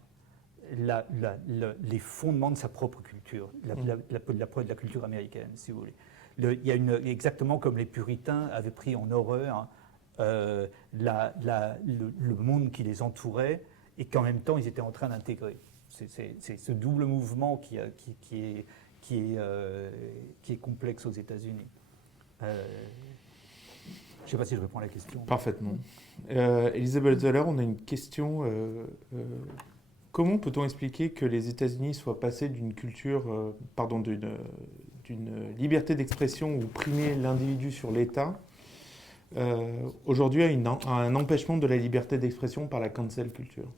les fondements de sa propre culture, la culture américaine, si vous voulez. Il y a exactement comme les puritains avaient pris en horreur le monde qui les entourait et qu'en même temps ils étaient en train d'intégrer. C'est ce double mouvement qui est complexe aux États-Unis. Je ne sais pas si je réponds à la question. Parfaitement. Elisabeth Zoller, on a une question. Comment peut-on expliquer que les États-Unis soient passés d'une culture, d'une liberté d'expression où primait l'individu sur l'État, aujourd'hui à un empêchement de la liberté d'expression par la cancel culture?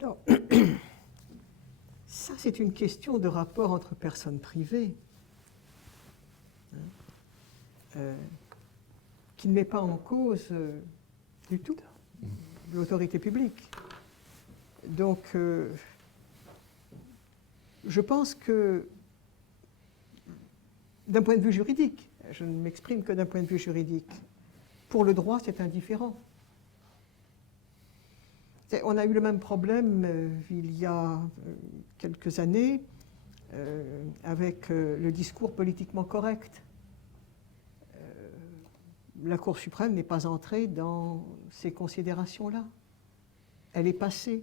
Alors, ça c'est une question de rapport entre personnes privées, qui ne met pas en cause du tout l'autorité publique. Donc, je pense que, d'un point de vue juridique, je ne m'exprime que d'un point de vue juridique, pour le droit, c'est indifférent. On a eu le même problème il y a quelques années avec le discours politiquement correct. La Cour suprême n'est pas entrée dans ces considérations-là. Elle est passée.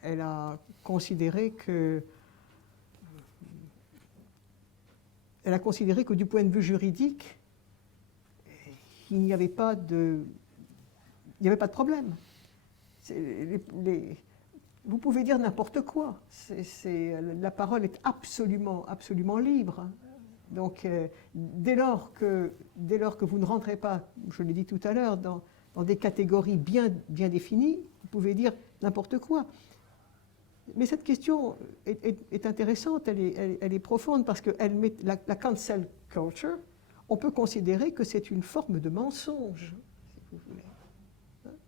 Elle a considéré que du point de vue juridique, il n'y avait pas de problème. Vous pouvez dire n'importe quoi. La parole est absolument, absolument libre. Donc, dès lors que vous ne rentrez pas, je l'ai dit tout à l'heure, dans des catégories bien définies, vous pouvez dire n'importe quoi. Mais cette question est intéressante, elle est profonde, parce que la cancel culture, on peut considérer que c'est une forme de mensonge, si vous voulez.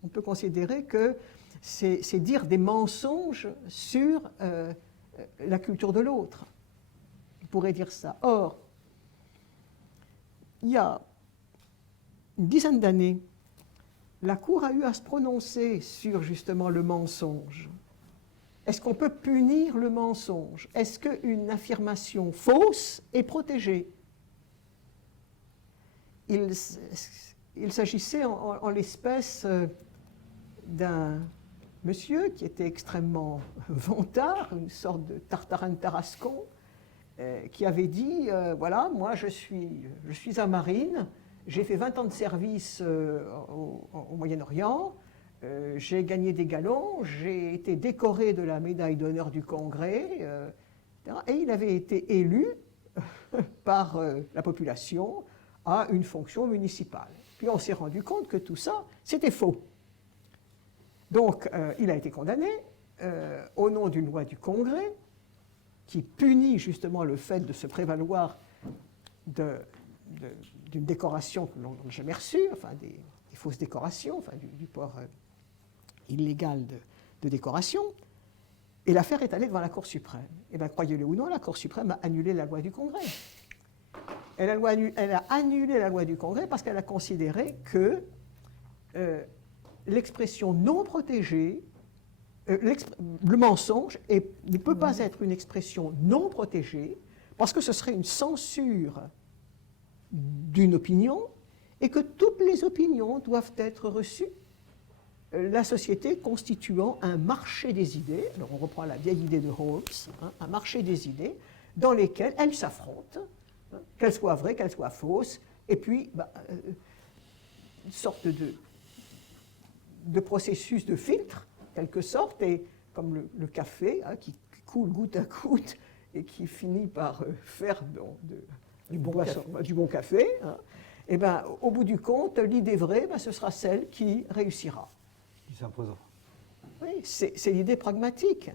On peut considérer que c'est dire des mensonges sur la culture de l'autre. On pourrait dire ça. Or, il y a une dizaine d'années, la Cour a eu à se prononcer sur justement le mensonge. Est-ce qu'on peut punir le mensonge? Est-ce qu'une affirmation fausse est protégée? il s'agissait en l'espèce d'un monsieur qui était extrêmement vantard, une sorte de Tartarin tarascon, qui avait dit, voilà, moi je suis un marine, j'ai fait 20 ans de service au Moyen-Orient, j'ai gagné des galons, j'ai été décoré de la médaille d'honneur du Congrès, etc. Et il avait été élu par la population à une fonction municipale. Puis on s'est rendu compte que tout ça, c'était faux. Donc il a été condamné au nom d'une loi du Congrès qui punit justement le fait de se prévaloir d'une décoration que l'on n'a jamais reçue, enfin des fausses décorations, enfin du port illégal de décoration. Et l'affaire est allée devant la Cour suprême. Et bien, croyez-le ou non, la Cour suprême a annulé la loi du Congrès. Elle a annulé la loi du Congrès parce qu'elle a considéré que l'expression non protégée, le mensonge ne peut pas être une expression non protégée parce que ce serait une censure d'une opinion et que toutes les opinions doivent être reçues, la société constituant un marché des idées, alors on reprend la vieille idée de Holmes, un marché des idées dans lesquelles elles s'affrontent, qu'elles soient vraies, qu'elles soient fausses, et puis une sorte de processus de filtre, quelque sorte, et comme le café qui coule goutte à goutte et qui finit par faire du bon café, et ben, au bout du compte, l'idée vraie, ce sera celle qui réussira. Qui s'imposera. Oui, c'est l'idée pragmatique.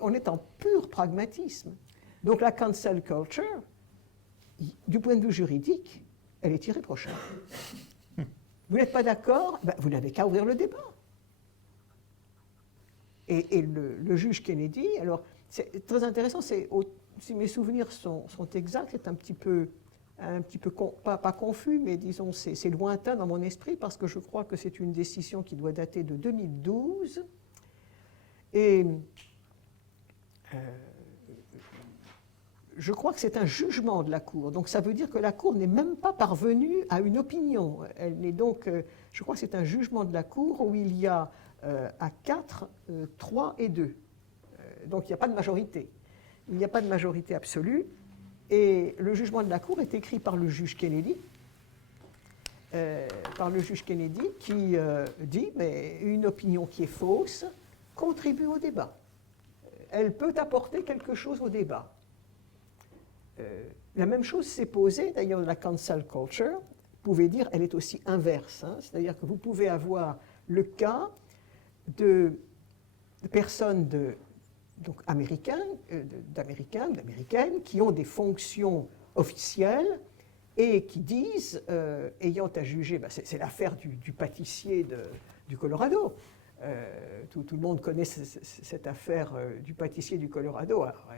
On est en pur pragmatisme. Donc la cancel culture, du point de vue juridique, elle est irréprochable. Vous n'êtes pas d'accord, vous n'avez qu'à ouvrir le débat. Et le juge Kennedy, alors c'est très intéressant, si mes souvenirs sont exacts, c'est un petit peu pas confus, mais disons c'est lointain dans mon esprit parce que je crois que c'est une décision qui doit dater de 2012. Et je crois que c'est un jugement de la Cour. Donc ça veut dire que la Cour n'est même pas parvenue à une opinion. Elle est donc, je crois que c'est un jugement de la Cour où il y a à 4, 3 et 2. Donc il n'y a pas de majorité. Il n'y a pas de majorité absolue. Et le jugement de la Cour est écrit par le juge Kennedy, qui dit mais une opinion qui est fausse contribue au débat. Elle peut apporter quelque chose au débat. La même chose s'est posée, d'ailleurs, dans la cancel culture. Vous pouvez dire elle est aussi inverse. C'est-à-dire que vous pouvez avoir le cas de personnes d'Américaines qui ont des fonctions officielles et qui disent, ayant à juger, c'est l'affaire du pâtissier du Colorado. Tout le monde connaît cette affaire du pâtissier du Colorado. Alors,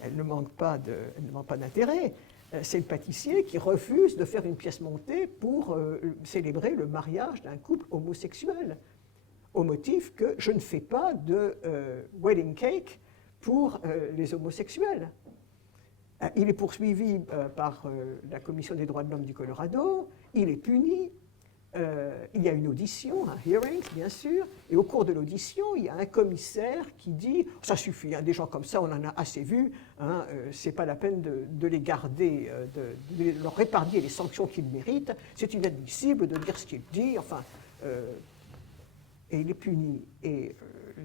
elle ne manque pas d'intérêt. C'est le pâtissier qui refuse de faire une pièce montée pour célébrer le mariage d'un couple homosexuel, au motif que je ne fais pas de wedding cake pour les homosexuels. Il est poursuivi par la Commission des droits de l'homme du Colorado, il est puni, il y a une audition, un hearing bien sûr, et au cours de l'audition, il y a un commissaire qui dit « ça suffit, des gens comme ça, on en a assez vu, c'est pas la peine de les garder, de leur épargner les sanctions qu'ils méritent, c'est inadmissible de dire ce qu'il dit, enfin... Et il est puni. Et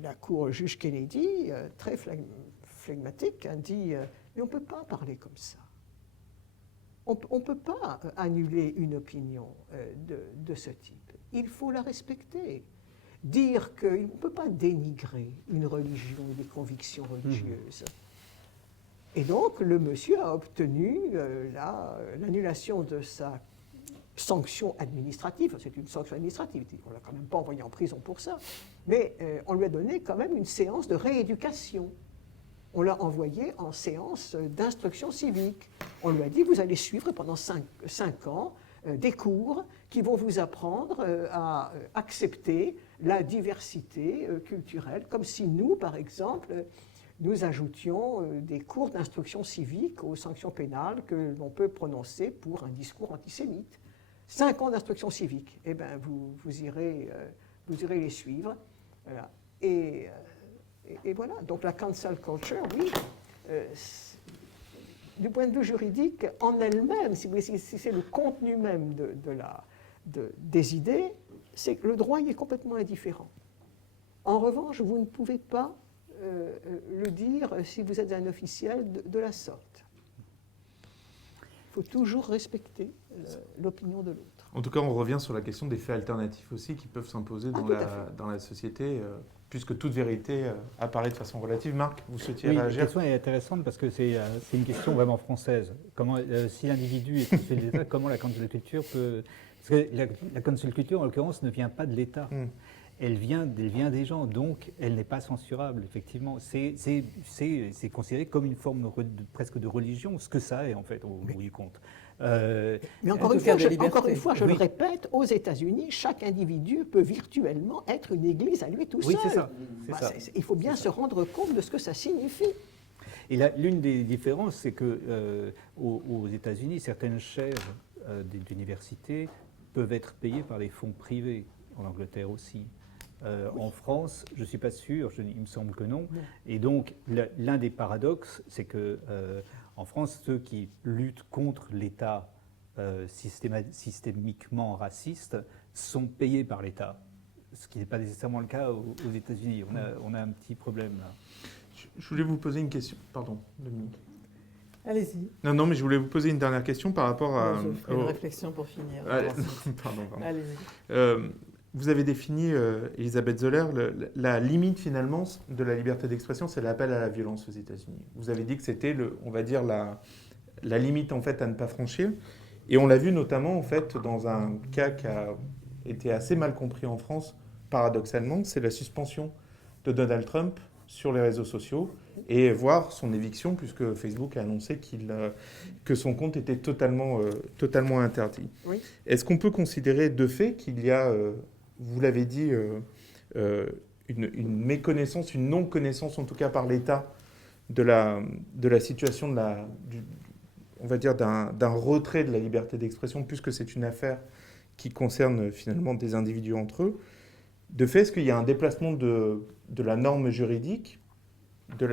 la Cour juge Kennedy, très flegmatique, dit mais on ne peut pas parler comme ça. On ne peut pas annuler une opinion de ce type. Il faut la respecter. Dire qu'on ne peut pas dénigrer une religion ou des convictions religieuses. Et donc, le monsieur a obtenu l'annulation de sa sanction administrative, c'est une sanction administrative, on ne l'a quand même pas envoyé en prison pour ça, mais on lui a donné quand même une séance de rééducation. On l'a envoyé en séance d'instruction civique. On lui a dit, vous allez suivre pendant 5 ans des cours qui vont vous apprendre à accepter la diversité culturelle, comme si nous, par exemple, nous ajoutions des cours d'instruction civique aux sanctions pénales que l'on peut prononcer pour un discours antisémite. 5 ans d'instruction civique. Eh bien, vous irez les suivre. Voilà. Et voilà. Donc la cancel culture, oui, du point de vue juridique, en elle-même, si c'est le contenu même des idées, c'est que le droit y est complètement indifférent. En revanche, vous ne pouvez pas le dire si vous êtes un officiel de la sorte. Il faut toujours respecter l'opinion de l'autre. En tout cas, on revient sur la question des faits alternatifs aussi qui peuvent s'imposer dans la société, puisque toute vérité apparaît de façon relative. Marc, vous souhaitiez réagir? La question est intéressante parce que c'est une question vraiment française. Comment, si l'individu est officiel de l'État, comment la cancel culture peut... Parce que la cancel culture, en l'occurrence, ne vient pas de l'État. Elle vient des gens, donc elle n'est pas censurable, effectivement. C'est considéré comme une forme presque de religion, ce que ça est, en fait, au bout du compte. Mais encore une fois, je le répète, aux États-Unis, chaque individu peut virtuellement être une église à lui tout seul. Oui, c'est ça. Il faut bien se rendre compte de ce que ça signifie. Et l'une des différences, c'est qu'aux États-Unis, certaines chaires d'université peuvent être payées par les fonds privés, en Angleterre aussi. En France, je ne suis pas sûr, il me semble que non. Et donc, l'un des paradoxes, c'est que en France, ceux qui luttent contre l'État systémiquement raciste sont payés par l'État, ce qui n'est pas nécessairement le cas aux États-Unis. On a un petit problème là. Je voulais vous poser une question. Pardon, Dominique. Allez-y. Non, mais je voulais vous poser une dernière question par rapport à... Je ferai une réflexion pour finir. Pardon. Allez-y. Vous avez défini, Elisabeth Zoller, la limite finalement de la liberté d'expression, c'est l'appel à la violence aux États-Unis. Vous avez dit que c'était, on va dire, la limite en fait à ne pas franchir. Et on l'a vu notamment en fait dans un cas qui a été assez mal compris en France, paradoxalement, c'est la suspension de Donald Trump sur les réseaux sociaux et voir son éviction puisque Facebook a annoncé que son compte était totalement interdit. Oui. Est-ce qu'on peut considérer de fait qu'il y a, vous l'avez dit, une méconnaissance, une non-connaissance en tout cas par l'État de la situation on va dire d'un retrait de la liberté d'expression puisque c'est une affaire qui concerne finalement des individus entre eux. De fait, est-ce qu'il y a un déplacement de la norme juridique, on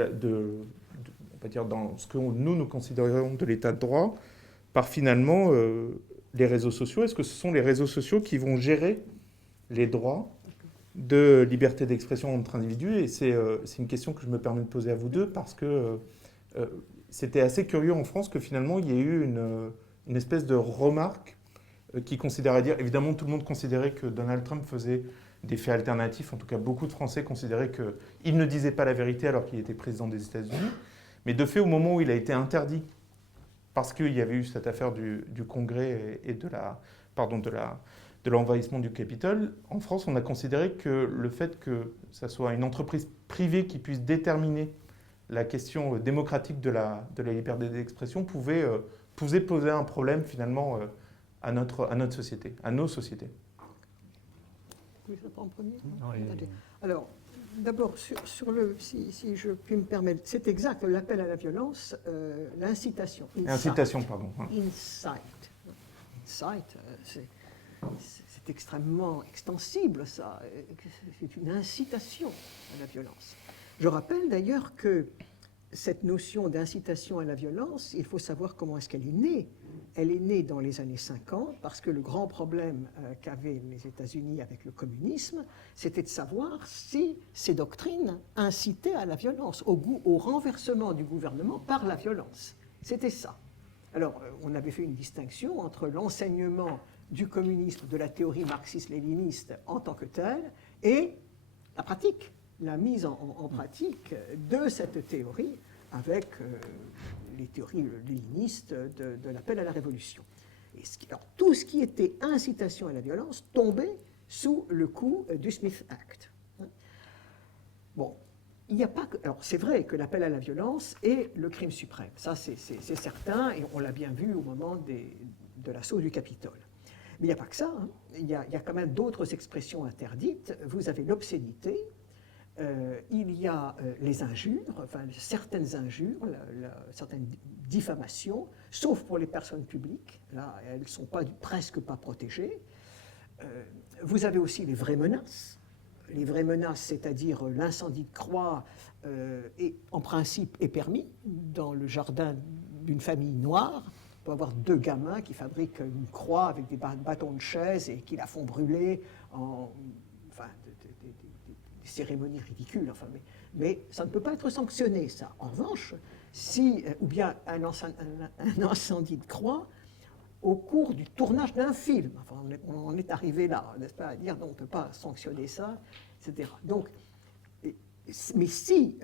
va dire dans ce que nous considérons de l'état de droit, par finalement les réseaux sociaux? Est-ce que ce sont les réseaux sociaux qui vont gérer les droits de liberté d'expression entre individus? Et c'est une question que je me permets de poser à vous deux, parce que c'était assez curieux en France que finalement il y ait eu une espèce de remarque qui considérait dire, évidemment tout le monde considérait que Donald Trump faisait des faits alternatifs, en tout cas beaucoup de Français considéraient qu'il ne disait pas la vérité alors qu'il était président des États-Unis, mais de fait au moment où il a été interdit, parce qu'il y avait eu cette affaire du Congrès et de l'envahissement du Capitole, en France on a considéré que le fait que ça soit une entreprise privée qui puisse déterminer la question démocratique de la liberté d'expression pouvait poser un problème finalement à notre société, à nos sociétés. Oui, je prends en premier. Oui. Alors, d'abord, si je puis me permettre, c'est exact, l'appel à la violence, l'incitation. Incitation, pardon. Incite. C'est extrêmement extensible, ça. C'est une incitation à la violence. Je rappelle d'ailleurs que cette notion d'incitation à la violence, il faut savoir comment est-ce qu'elle est née. Elle est née dans les années 50 parce que le grand problème qu'avaient les États-Unis avec le communisme, c'était de savoir si ces doctrines incitaient à la violence, au renversement du gouvernement par la violence. C'était ça. Alors, on avait fait une distinction entre l'enseignement du communisme, de la théorie marxiste-léniniste en tant que telle, et la pratique, la mise en pratique de cette théorie avec les théories léninistes de l'appel à la révolution. Alors, tout ce qui était incitation à la violence tombait sous le coup du Smith Act. Bon, il n'y a pas que... Alors, c'est vrai que l'appel à la violence est le crime suprême. Ça, c'est certain, et on l'a bien vu au moment de l'assaut du Capitole. Mais il n'y a pas que ça. Hein. Il y a quand même d'autres expressions interdites. Vous avez l'obscénité, il y a les injures, enfin certaines injures, certaines diffamation, sauf pour les personnes publiques. Là, elles ne sont presque pas protégées. Vous avez aussi les vraies menaces. Les vraies menaces, c'est-à-dire l'incendie de croix, en principe, est permis dans le jardin d'une famille noire. On peut avoir 2 gamins qui fabriquent une croix avec des bâtons de chaise et qui la font brûler des cérémonies ridicules. Enfin, mais ça ne peut pas être sanctionné, ça. En revanche, ou bien un incendie de croix au cours du tournage d'un film. Enfin, on est arrivé là, n'est-ce pas, à dire non, on ne peut pas sanctionner ça, etc. Donc, mais si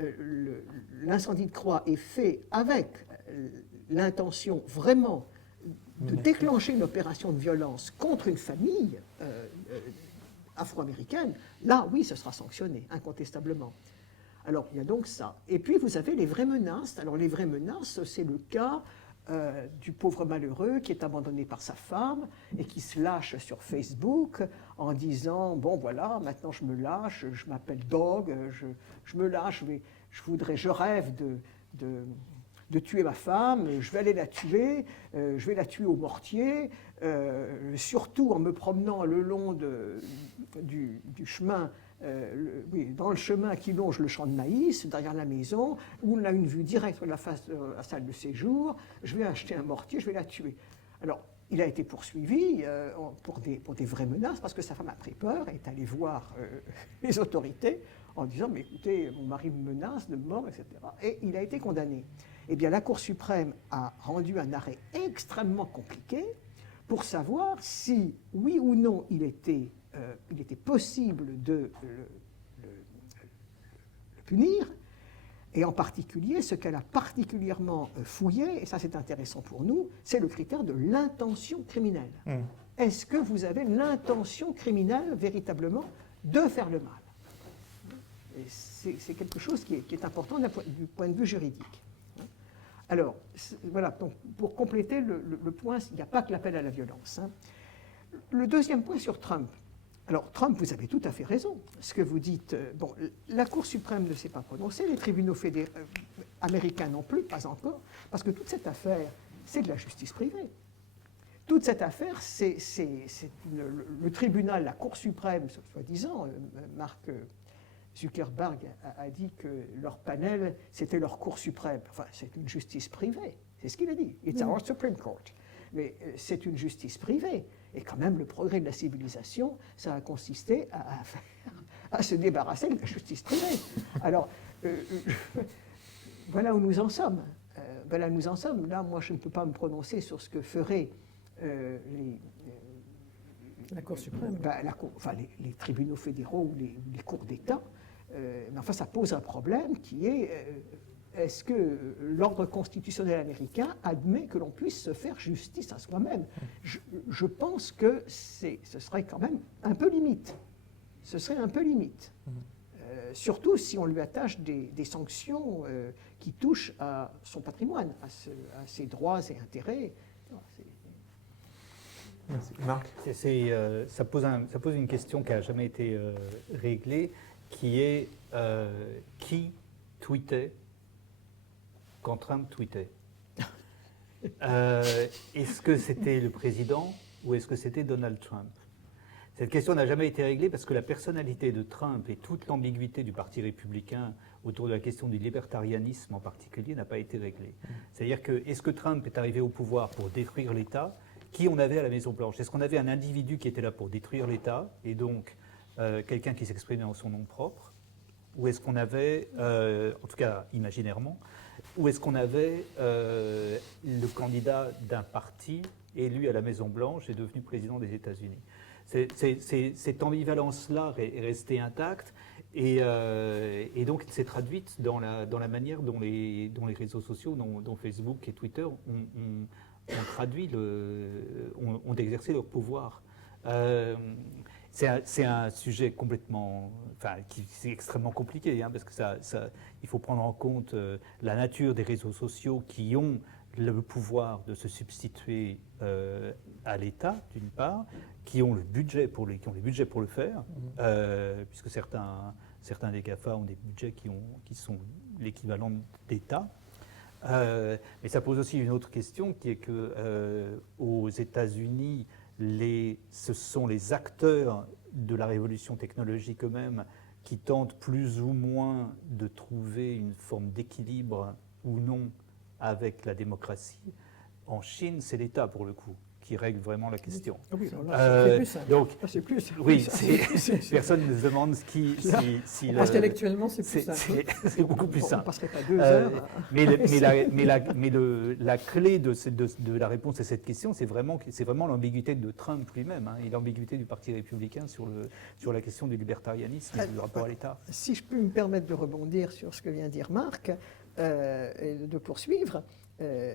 l'incendie de croix est fait avec l'intention vraiment de déclencher une opération de violence contre une famille afro-américaine, là, oui, ce sera sanctionné, incontestablement. Alors, il y a donc ça. Et puis, vous avez les vraies menaces. Alors, les vraies menaces, c'est le cas du pauvre malheureux qui est abandonné par sa femme et qui se lâche sur Facebook en disant « Bon, voilà, maintenant je me lâche, je m'appelle Dog, je me lâche, je rêve de tuer ma femme, je vais aller la tuer, je vais la tuer au mortier, surtout en me promenant le long du chemin, dans le chemin qui longe le champ de maïs, derrière la maison, où on a une vue directe sur la face de la salle de séjour, je vais acheter un mortier, je vais la tuer. » Alors, il a été poursuivi pour des vraies menaces, parce que sa femme a pris peur et est allée voir les autorités en disant « Mais écoutez, mon mari me menace de mort, etc. » Et il a été condamné. Eh bien, la Cour suprême a rendu un arrêt extrêmement compliqué pour savoir si, oui ou non, il était possible de le punir, et en particulier, ce qu'elle a particulièrement fouillé, et ça c'est intéressant pour nous, c'est le critère de l'intention criminelle. Est-ce que vous avez l'intention criminelle véritablement de faire le mal? Et c'est quelque chose qui est important du point de vue juridique. Alors, voilà, donc, pour compléter le point, il n'y a pas que l'appel à la violence. Le deuxième point sur Trump. Alors, Trump, vous avez tout à fait raison. Ce que vous dites, bon, la Cour suprême ne s'est pas prononcée, les tribunaux américains non plus, pas encore, parce que toute cette affaire, c'est de la justice privée. Toute cette affaire, c'est le tribunal, la Cour suprême, soi-disant, Mark Zuckerberg a dit que leur panel, c'était leur Cour suprême. Enfin, c'est une justice privée. C'est ce qu'il a dit. It's our Supreme Court. Mais c'est une justice privée. Et quand même, le progrès de la civilisation, ça a consisté à se débarrasser de la justice privée. Alors, voilà où nous en sommes. Voilà où nous en sommes. Là, moi, je ne peux pas me prononcer sur ce que feraient la Cour suprême. Les tribunaux fédéraux ou les cours d'État. Mais enfin, ça pose un problème qui est est-ce que l'ordre constitutionnel américain admet que l'on puisse se faire justice à soi-même? Je pense que ce serait quand même un peu limite. Ce serait un peu limite. Surtout si on lui attache des sanctions qui touchent à son patrimoine, à ses droits et intérêts. Merci. Marc? Ça pose une question qui n'a jamais été réglée, qui est qui tweetait quand Trump tweetait. Est-ce que c'était le président ou est-ce que c'était Donald Trump? Cette question n'a jamais été réglée parce que la personnalité de Trump et toute l'ambiguïté du Parti républicain autour de la question du libertarianisme en particulier n'a pas été réglée. C'est-à-dire que est-ce que Trump est arrivé au pouvoir pour détruire l'État? Qui on avait à la Maison-Blanche? Est-ce qu'on avait un individu qui était là pour détruire l'État et donc quelqu'un qui s'exprimait en son nom propre? Ou est-ce qu'on avait, en tout cas imaginairement, ou est-ce qu'on avait le candidat d'un parti élu à la Maison-Blanche et devenu président des États-Unis? Cette ambivalence-là est restée intacte et donc elle s'est traduite dans la manière dont les réseaux sociaux, dont Facebook et Twitter ont exercé leur pouvoir. C'est un sujet complètement, qui est extrêmement compliqué, parce que il faut prendre en compte la nature des réseaux sociaux qui ont le pouvoir de se substituer à l'État, d'une part, qui ont les budgets pour le faire, puisque certains des GAFA ont des budgets qui sont l'équivalent d'État. Mais ça pose aussi une autre question qui est que aux États-Unis, ce sont les acteurs de la révolution technologique eux-mêmes qui tentent plus ou moins de trouver une forme d'équilibre ou non avec la démocratie. En Chine, c'est l'État pour le coup qui règle vraiment la question. Ah oui, alors là, c'est plus simple. Donc, Là, c'est plus simple. oui, personne ne se demande si Intellectuellement, c'est plus simple. c'est beaucoup plus On ne simple. passerait pas 2 heures. Mais la clé de la réponse à cette question, c'est vraiment l'ambiguïté de Trump lui-même, et l'ambiguïté du Parti républicain sur la question du libertarianisme et du rapport à l'État. Si je peux me permettre de rebondir sur ce que vient de dire Marc, et de poursuivre,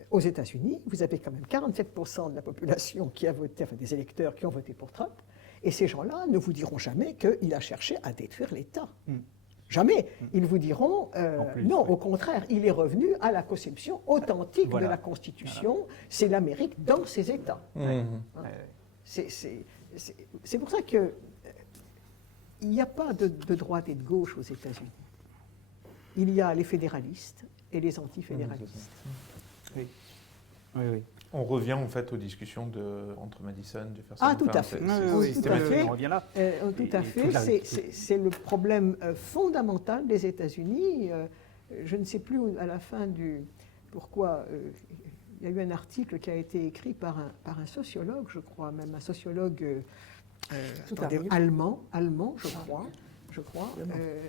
aux États-Unis, vous avez quand même 47% de la population qui a voté, enfin des électeurs qui ont voté pour Trump, et ces gens-là ne vous diront jamais qu'il a cherché à détruire l'État. Jamais. Ils vous diront, non, au contraire, il est revenu à la conception authentique de la Constitution. Voilà. C'est l'Amérique dans ses États. C'est pour ça que il n'y a pas de droite et de gauche aux États-Unis. Il y a les fédéralistes et les antifédéralistes. Oui. Oui. On revient en fait aux discussions entre Madison, Jefferson. Ah, tout à fait. On revient là. Tout à fait. C'est le problème fondamental des États-Unis. Je ne sais plus à la fin pourquoi. Il y a eu un article qui a été écrit par un sociologue, je crois, même un sociologue allemand, je crois,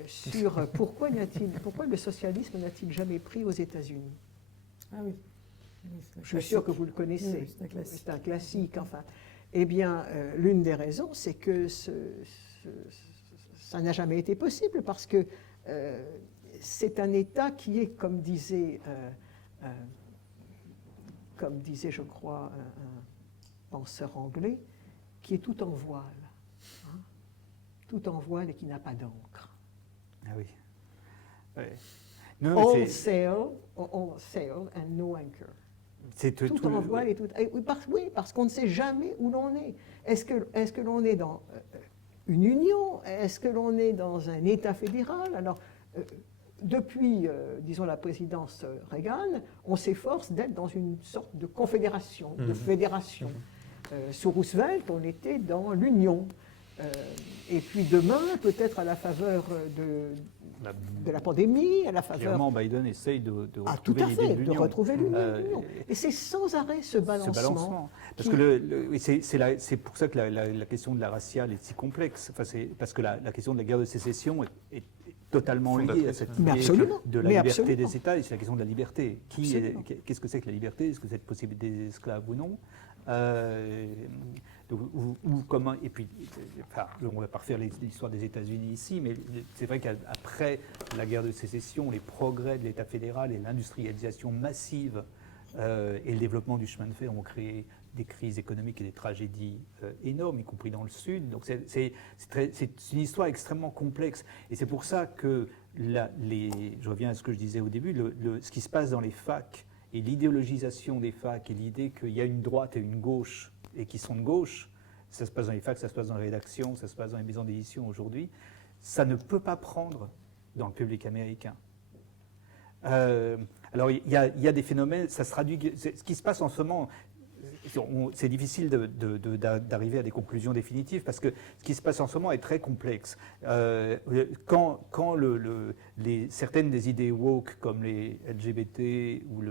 sur pourquoi le socialisme n'a-t-il jamais pris aux États-Unis. Ah oui. Je suis sûr que vous le connaissez. Oui, c'est un classique. Enfin, eh bien, l'une des raisons, c'est que ça n'a jamais été possible parce que c'est un État qui est, comme disait, je crois, un penseur anglais, qui est tout en voile. Tout en voile et qui n'a pas d'encre. Ah oui. Ouais. All sail and no anchor. Tout en voile et tout. Oui, parce qu'on ne sait jamais où l'on est. Est-ce que l'on est dans une union? Est-ce que l'on est dans un État fédéral? Alors, depuis, disons, la présidence Reagan, on s'efforce d'être dans une sorte de confédération, de fédération. Sous Roosevelt, on était dans l'union. Et puis demain, peut-être à la faveur de la pandémie, à la faveur... Clairement, Biden essaye de retrouver l'idée de l'union. De retrouver l'union. Et c'est sans arrêt ce balancement. Parce que c'est pour ça que la question de la raciale est si complexe. Enfin, parce que la question de la guerre de sécession est totalement liée à cette idée de la liberté des États, et c'est la question de la liberté. Qu'est-ce que c'est que la liberté? Est-ce que c'est de possibilité des esclaves ou non? Comment, et puis, enfin, on ne va pas refaire l'histoire des États-Unis ici, mais c'est vrai qu'après la guerre de sécession, les progrès de l'État fédéral et l'industrialisation massive et le développement du chemin de fer ont créé des crises économiques et des tragédies énormes, y compris dans le Sud. Donc c'est une histoire extrêmement complexe. Et c'est pour ça que, je reviens à ce que je disais au début, ce qui se passe dans les facs et l'idéologisation des facs et l'idée qu'il y a une droite et une gauche et qui sont de gauche, ça se passe dans les facs, ça se passe dans les rédactions, ça se passe dans les maisons d'édition aujourd'hui, ça ne peut pas prendre dans le public américain. Alors il y a des phénomènes, ça se traduit, ce qui se passe en ce moment, c'est difficile d'arriver à des conclusions définitives parce que ce qui se passe en ce moment est très complexe. Quand certaines des idées woke comme les LGBT ou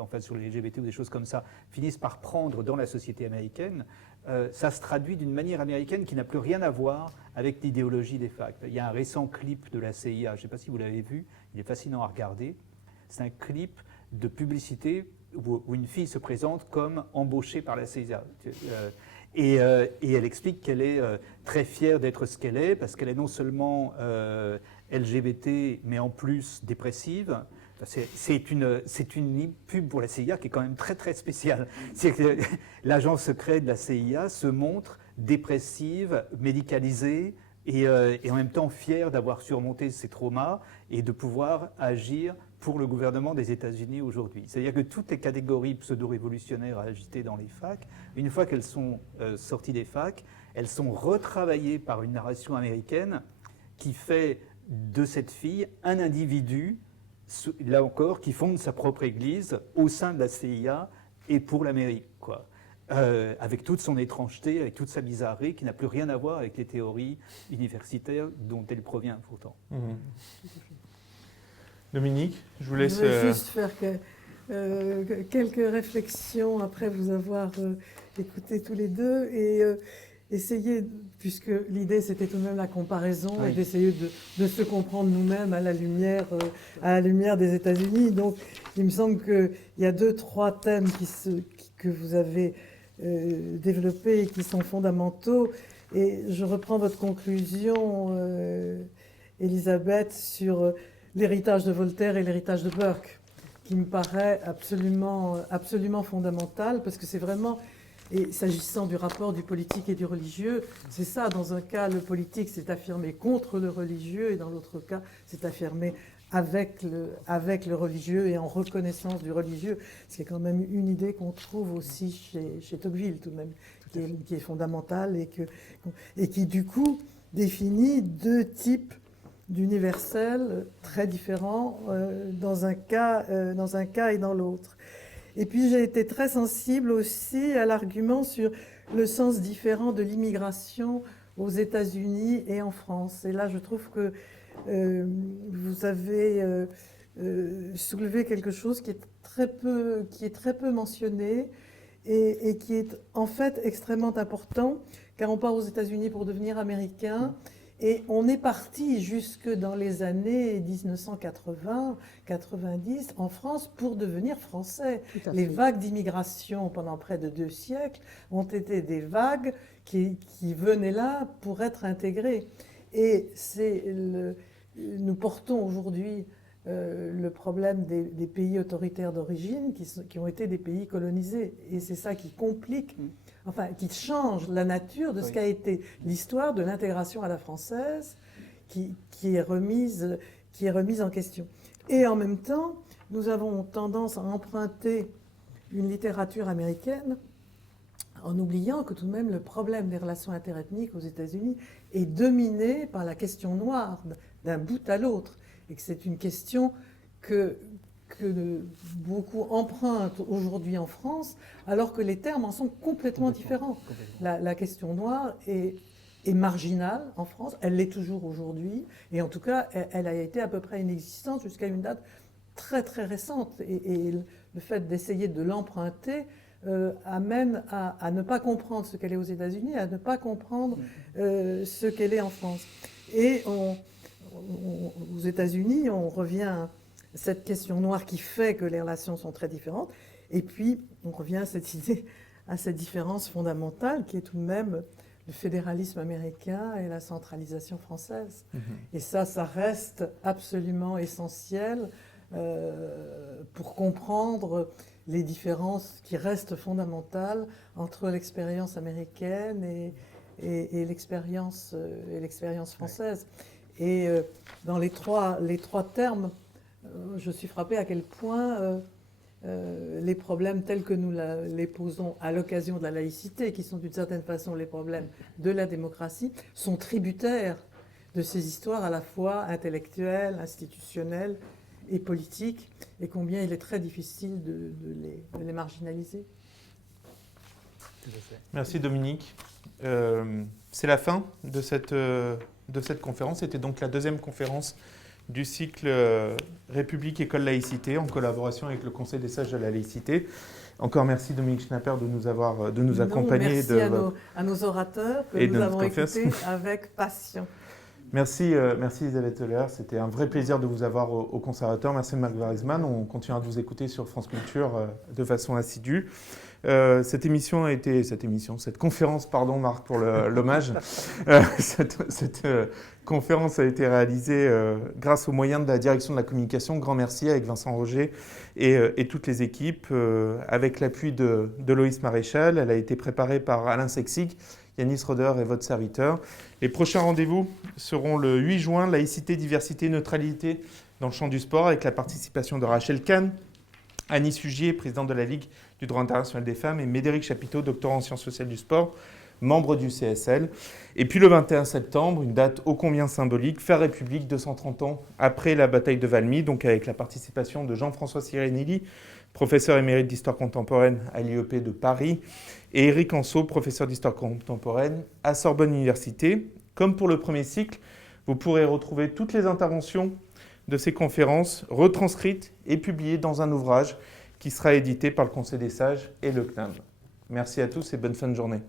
enfin sur les LGBT ou des choses comme ça finissent par prendre dans la société américaine, ça se traduit d'une manière américaine qui n'a plus rien à voir avec l'idéologie des facs. Il y a un récent clip de la CIA, je ne sais pas si vous l'avez vu, il est fascinant à regarder. C'est un clip de publicité où une fille se présente comme embauchée par la CIA. Et elle explique qu'elle est très fière d'être ce qu'elle est, parce qu'elle est non seulement LGBT, mais en plus dépressive. C'est une pub pour la CIA qui est quand même très très spéciale. C'est que l'agent secret de la CIA se montre dépressive, médicalisée, et en même temps fière d'avoir surmonté ses traumas et de pouvoir agir pour le gouvernement des États-Unis aujourd'hui. C'est-à-dire que toutes les catégories pseudo-révolutionnaires agitées dans les facs, une fois qu'elles sont sorties des facs, elles sont retravaillées par une narration américaine qui fait de cette fille un individu là encore, qui fonde sa propre église au sein de la CIA et pour l'Amérique, quoi. Avec toute son étrangeté, avec toute sa bizarrerie, qui n'a plus rien à voir avec les théories universitaires dont elle provient pourtant. Dominique, je vous laisse... Je vais juste faire quelques réflexions après vous avoir écouté tous les deux et essayer, puisque l'idée c'était tout de même la comparaison Oui. et d'essayer de se comprendre nous-mêmes à la lumière des États-Unis. Donc il me semble qu'il y a 2-3 thèmes que vous avez développés et qui sont fondamentaux. Et je reprends votre conclusion, Elisabeth, sur l'héritage de Voltaire et l'héritage de Burke, qui me paraît absolument fondamental, parce que c'est vraiment, et s'agissant du rapport du politique et du religieux, c'est ça, dans un cas, le politique s'est affirmé contre le religieux, et dans l'autre cas, s'est affirmé avec le religieux et en reconnaissance du religieux. C'est quand même une idée qu'on trouve aussi chez Tocqueville, tout de même, qui est fondamentale et qui, du coup, définit 2 types d'universel très différents dans un cas et dans l'autre. Et puis j'ai été très sensible aussi à l'argument sur le sens différent de l'immigration aux États-Unis et en France. Et là, je trouve que vous avez soulevé quelque chose qui est très peu mentionné et qui est en fait extrêmement important, car on part aux États-Unis pour devenir américain. Et on est parti jusque dans les années 1980-90 en France pour devenir français. Les vagues d'immigration pendant près de 2 siècles ont été des vagues qui venaient là pour être intégrées. Et nous portons aujourd'hui le problème des pays autoritaires d'origine qui ont été des pays colonisés. Et c'est ça qui complique, enfin, qui change la nature de ce qu'a été l'histoire de l'intégration à la française, qui est remise en question. Et en même temps, nous avons tendance à emprunter une littérature américaine en oubliant que tout de même le problème des relations interethniques aux États-Unis est dominé par la question noire d'un bout à l'autre, et que c'est une question que beaucoup empruntent aujourd'hui en France, alors que les termes en sont complètement différents. La question noire est marginale en France, elle l'est toujours aujourd'hui, et en tout cas, elle a été à peu près inexistante jusqu'à une date très très récente. Et le fait d'essayer de l'emprunter amène à ne pas comprendre ce qu'elle est aux États-Unis, à ne pas comprendre ce qu'elle est en France. Et aux États-Unis, on revient à cette question noire qui fait que les relations sont très différentes. Et puis, on revient à cette idée, à cette différence fondamentale qui est tout de même le fédéralisme américain et la centralisation française. Et ça reste absolument essentiel pour comprendre les différences qui restent fondamentales entre l'expérience américaine et l'expérience française. Et dans les trois termes, je suis frappée à quel point les problèmes tels que nous les posons à l'occasion de la laïcité, qui sont d'une certaine façon les problèmes de la démocratie, sont tributaires de ces histoires à la fois intellectuelles, institutionnelles et politiques, et combien il est très difficile de les marginaliser. Merci Dominique. C'est la fin de cette conférence. C'était donc la 2e conférence du cycle République, École, Laïcité, en collaboration avec le Conseil des sages de la laïcité. Encore merci Dominique Schnapper de nous accompagner. Merci à nos orateurs que nous avons écoutés avec passion. Merci Elisabeth Zoller, c'était un vrai plaisir de vous avoir au Conservatoire. Merci Marc Weissman, on continuera de vous écouter sur France Culture de façon assidue. Cette conférence, pardon Marc pour l'hommage, cette conférence a été réalisée grâce aux moyens de la direction de la communication. Grand merci avec Vincent Roger et toutes les équipes, avec l'appui de Loïs Maréchal. Elle a été préparée par Alain Sexig, Yanis Roder et votre serviteur. Les prochains rendez-vous seront le 8 juin, laïcité, diversité, neutralité dans le champ du sport, avec la participation de Rachel Kahn, Annie Sugier, présidente de la Ligue du droit international des femmes, et Médéric Chapiteau, doctorant en sciences sociales du sport. membre du CSL. Et puis le 21 septembre, une date ô combien symbolique, faire République 230 ans après la bataille de Valmy, donc avec la participation de Jean-François Sirenilli, professeur émérite d'histoire contemporaine à l'IEP de Paris, et Éric Anceau, professeur d'histoire contemporaine à Sorbonne Université. Comme pour le premier cycle, vous pourrez retrouver toutes les interventions de ces conférences retranscrites et publiées dans un ouvrage qui sera édité par le Conseil des Sages et le CNAM. Merci à tous et bonne fin de journée.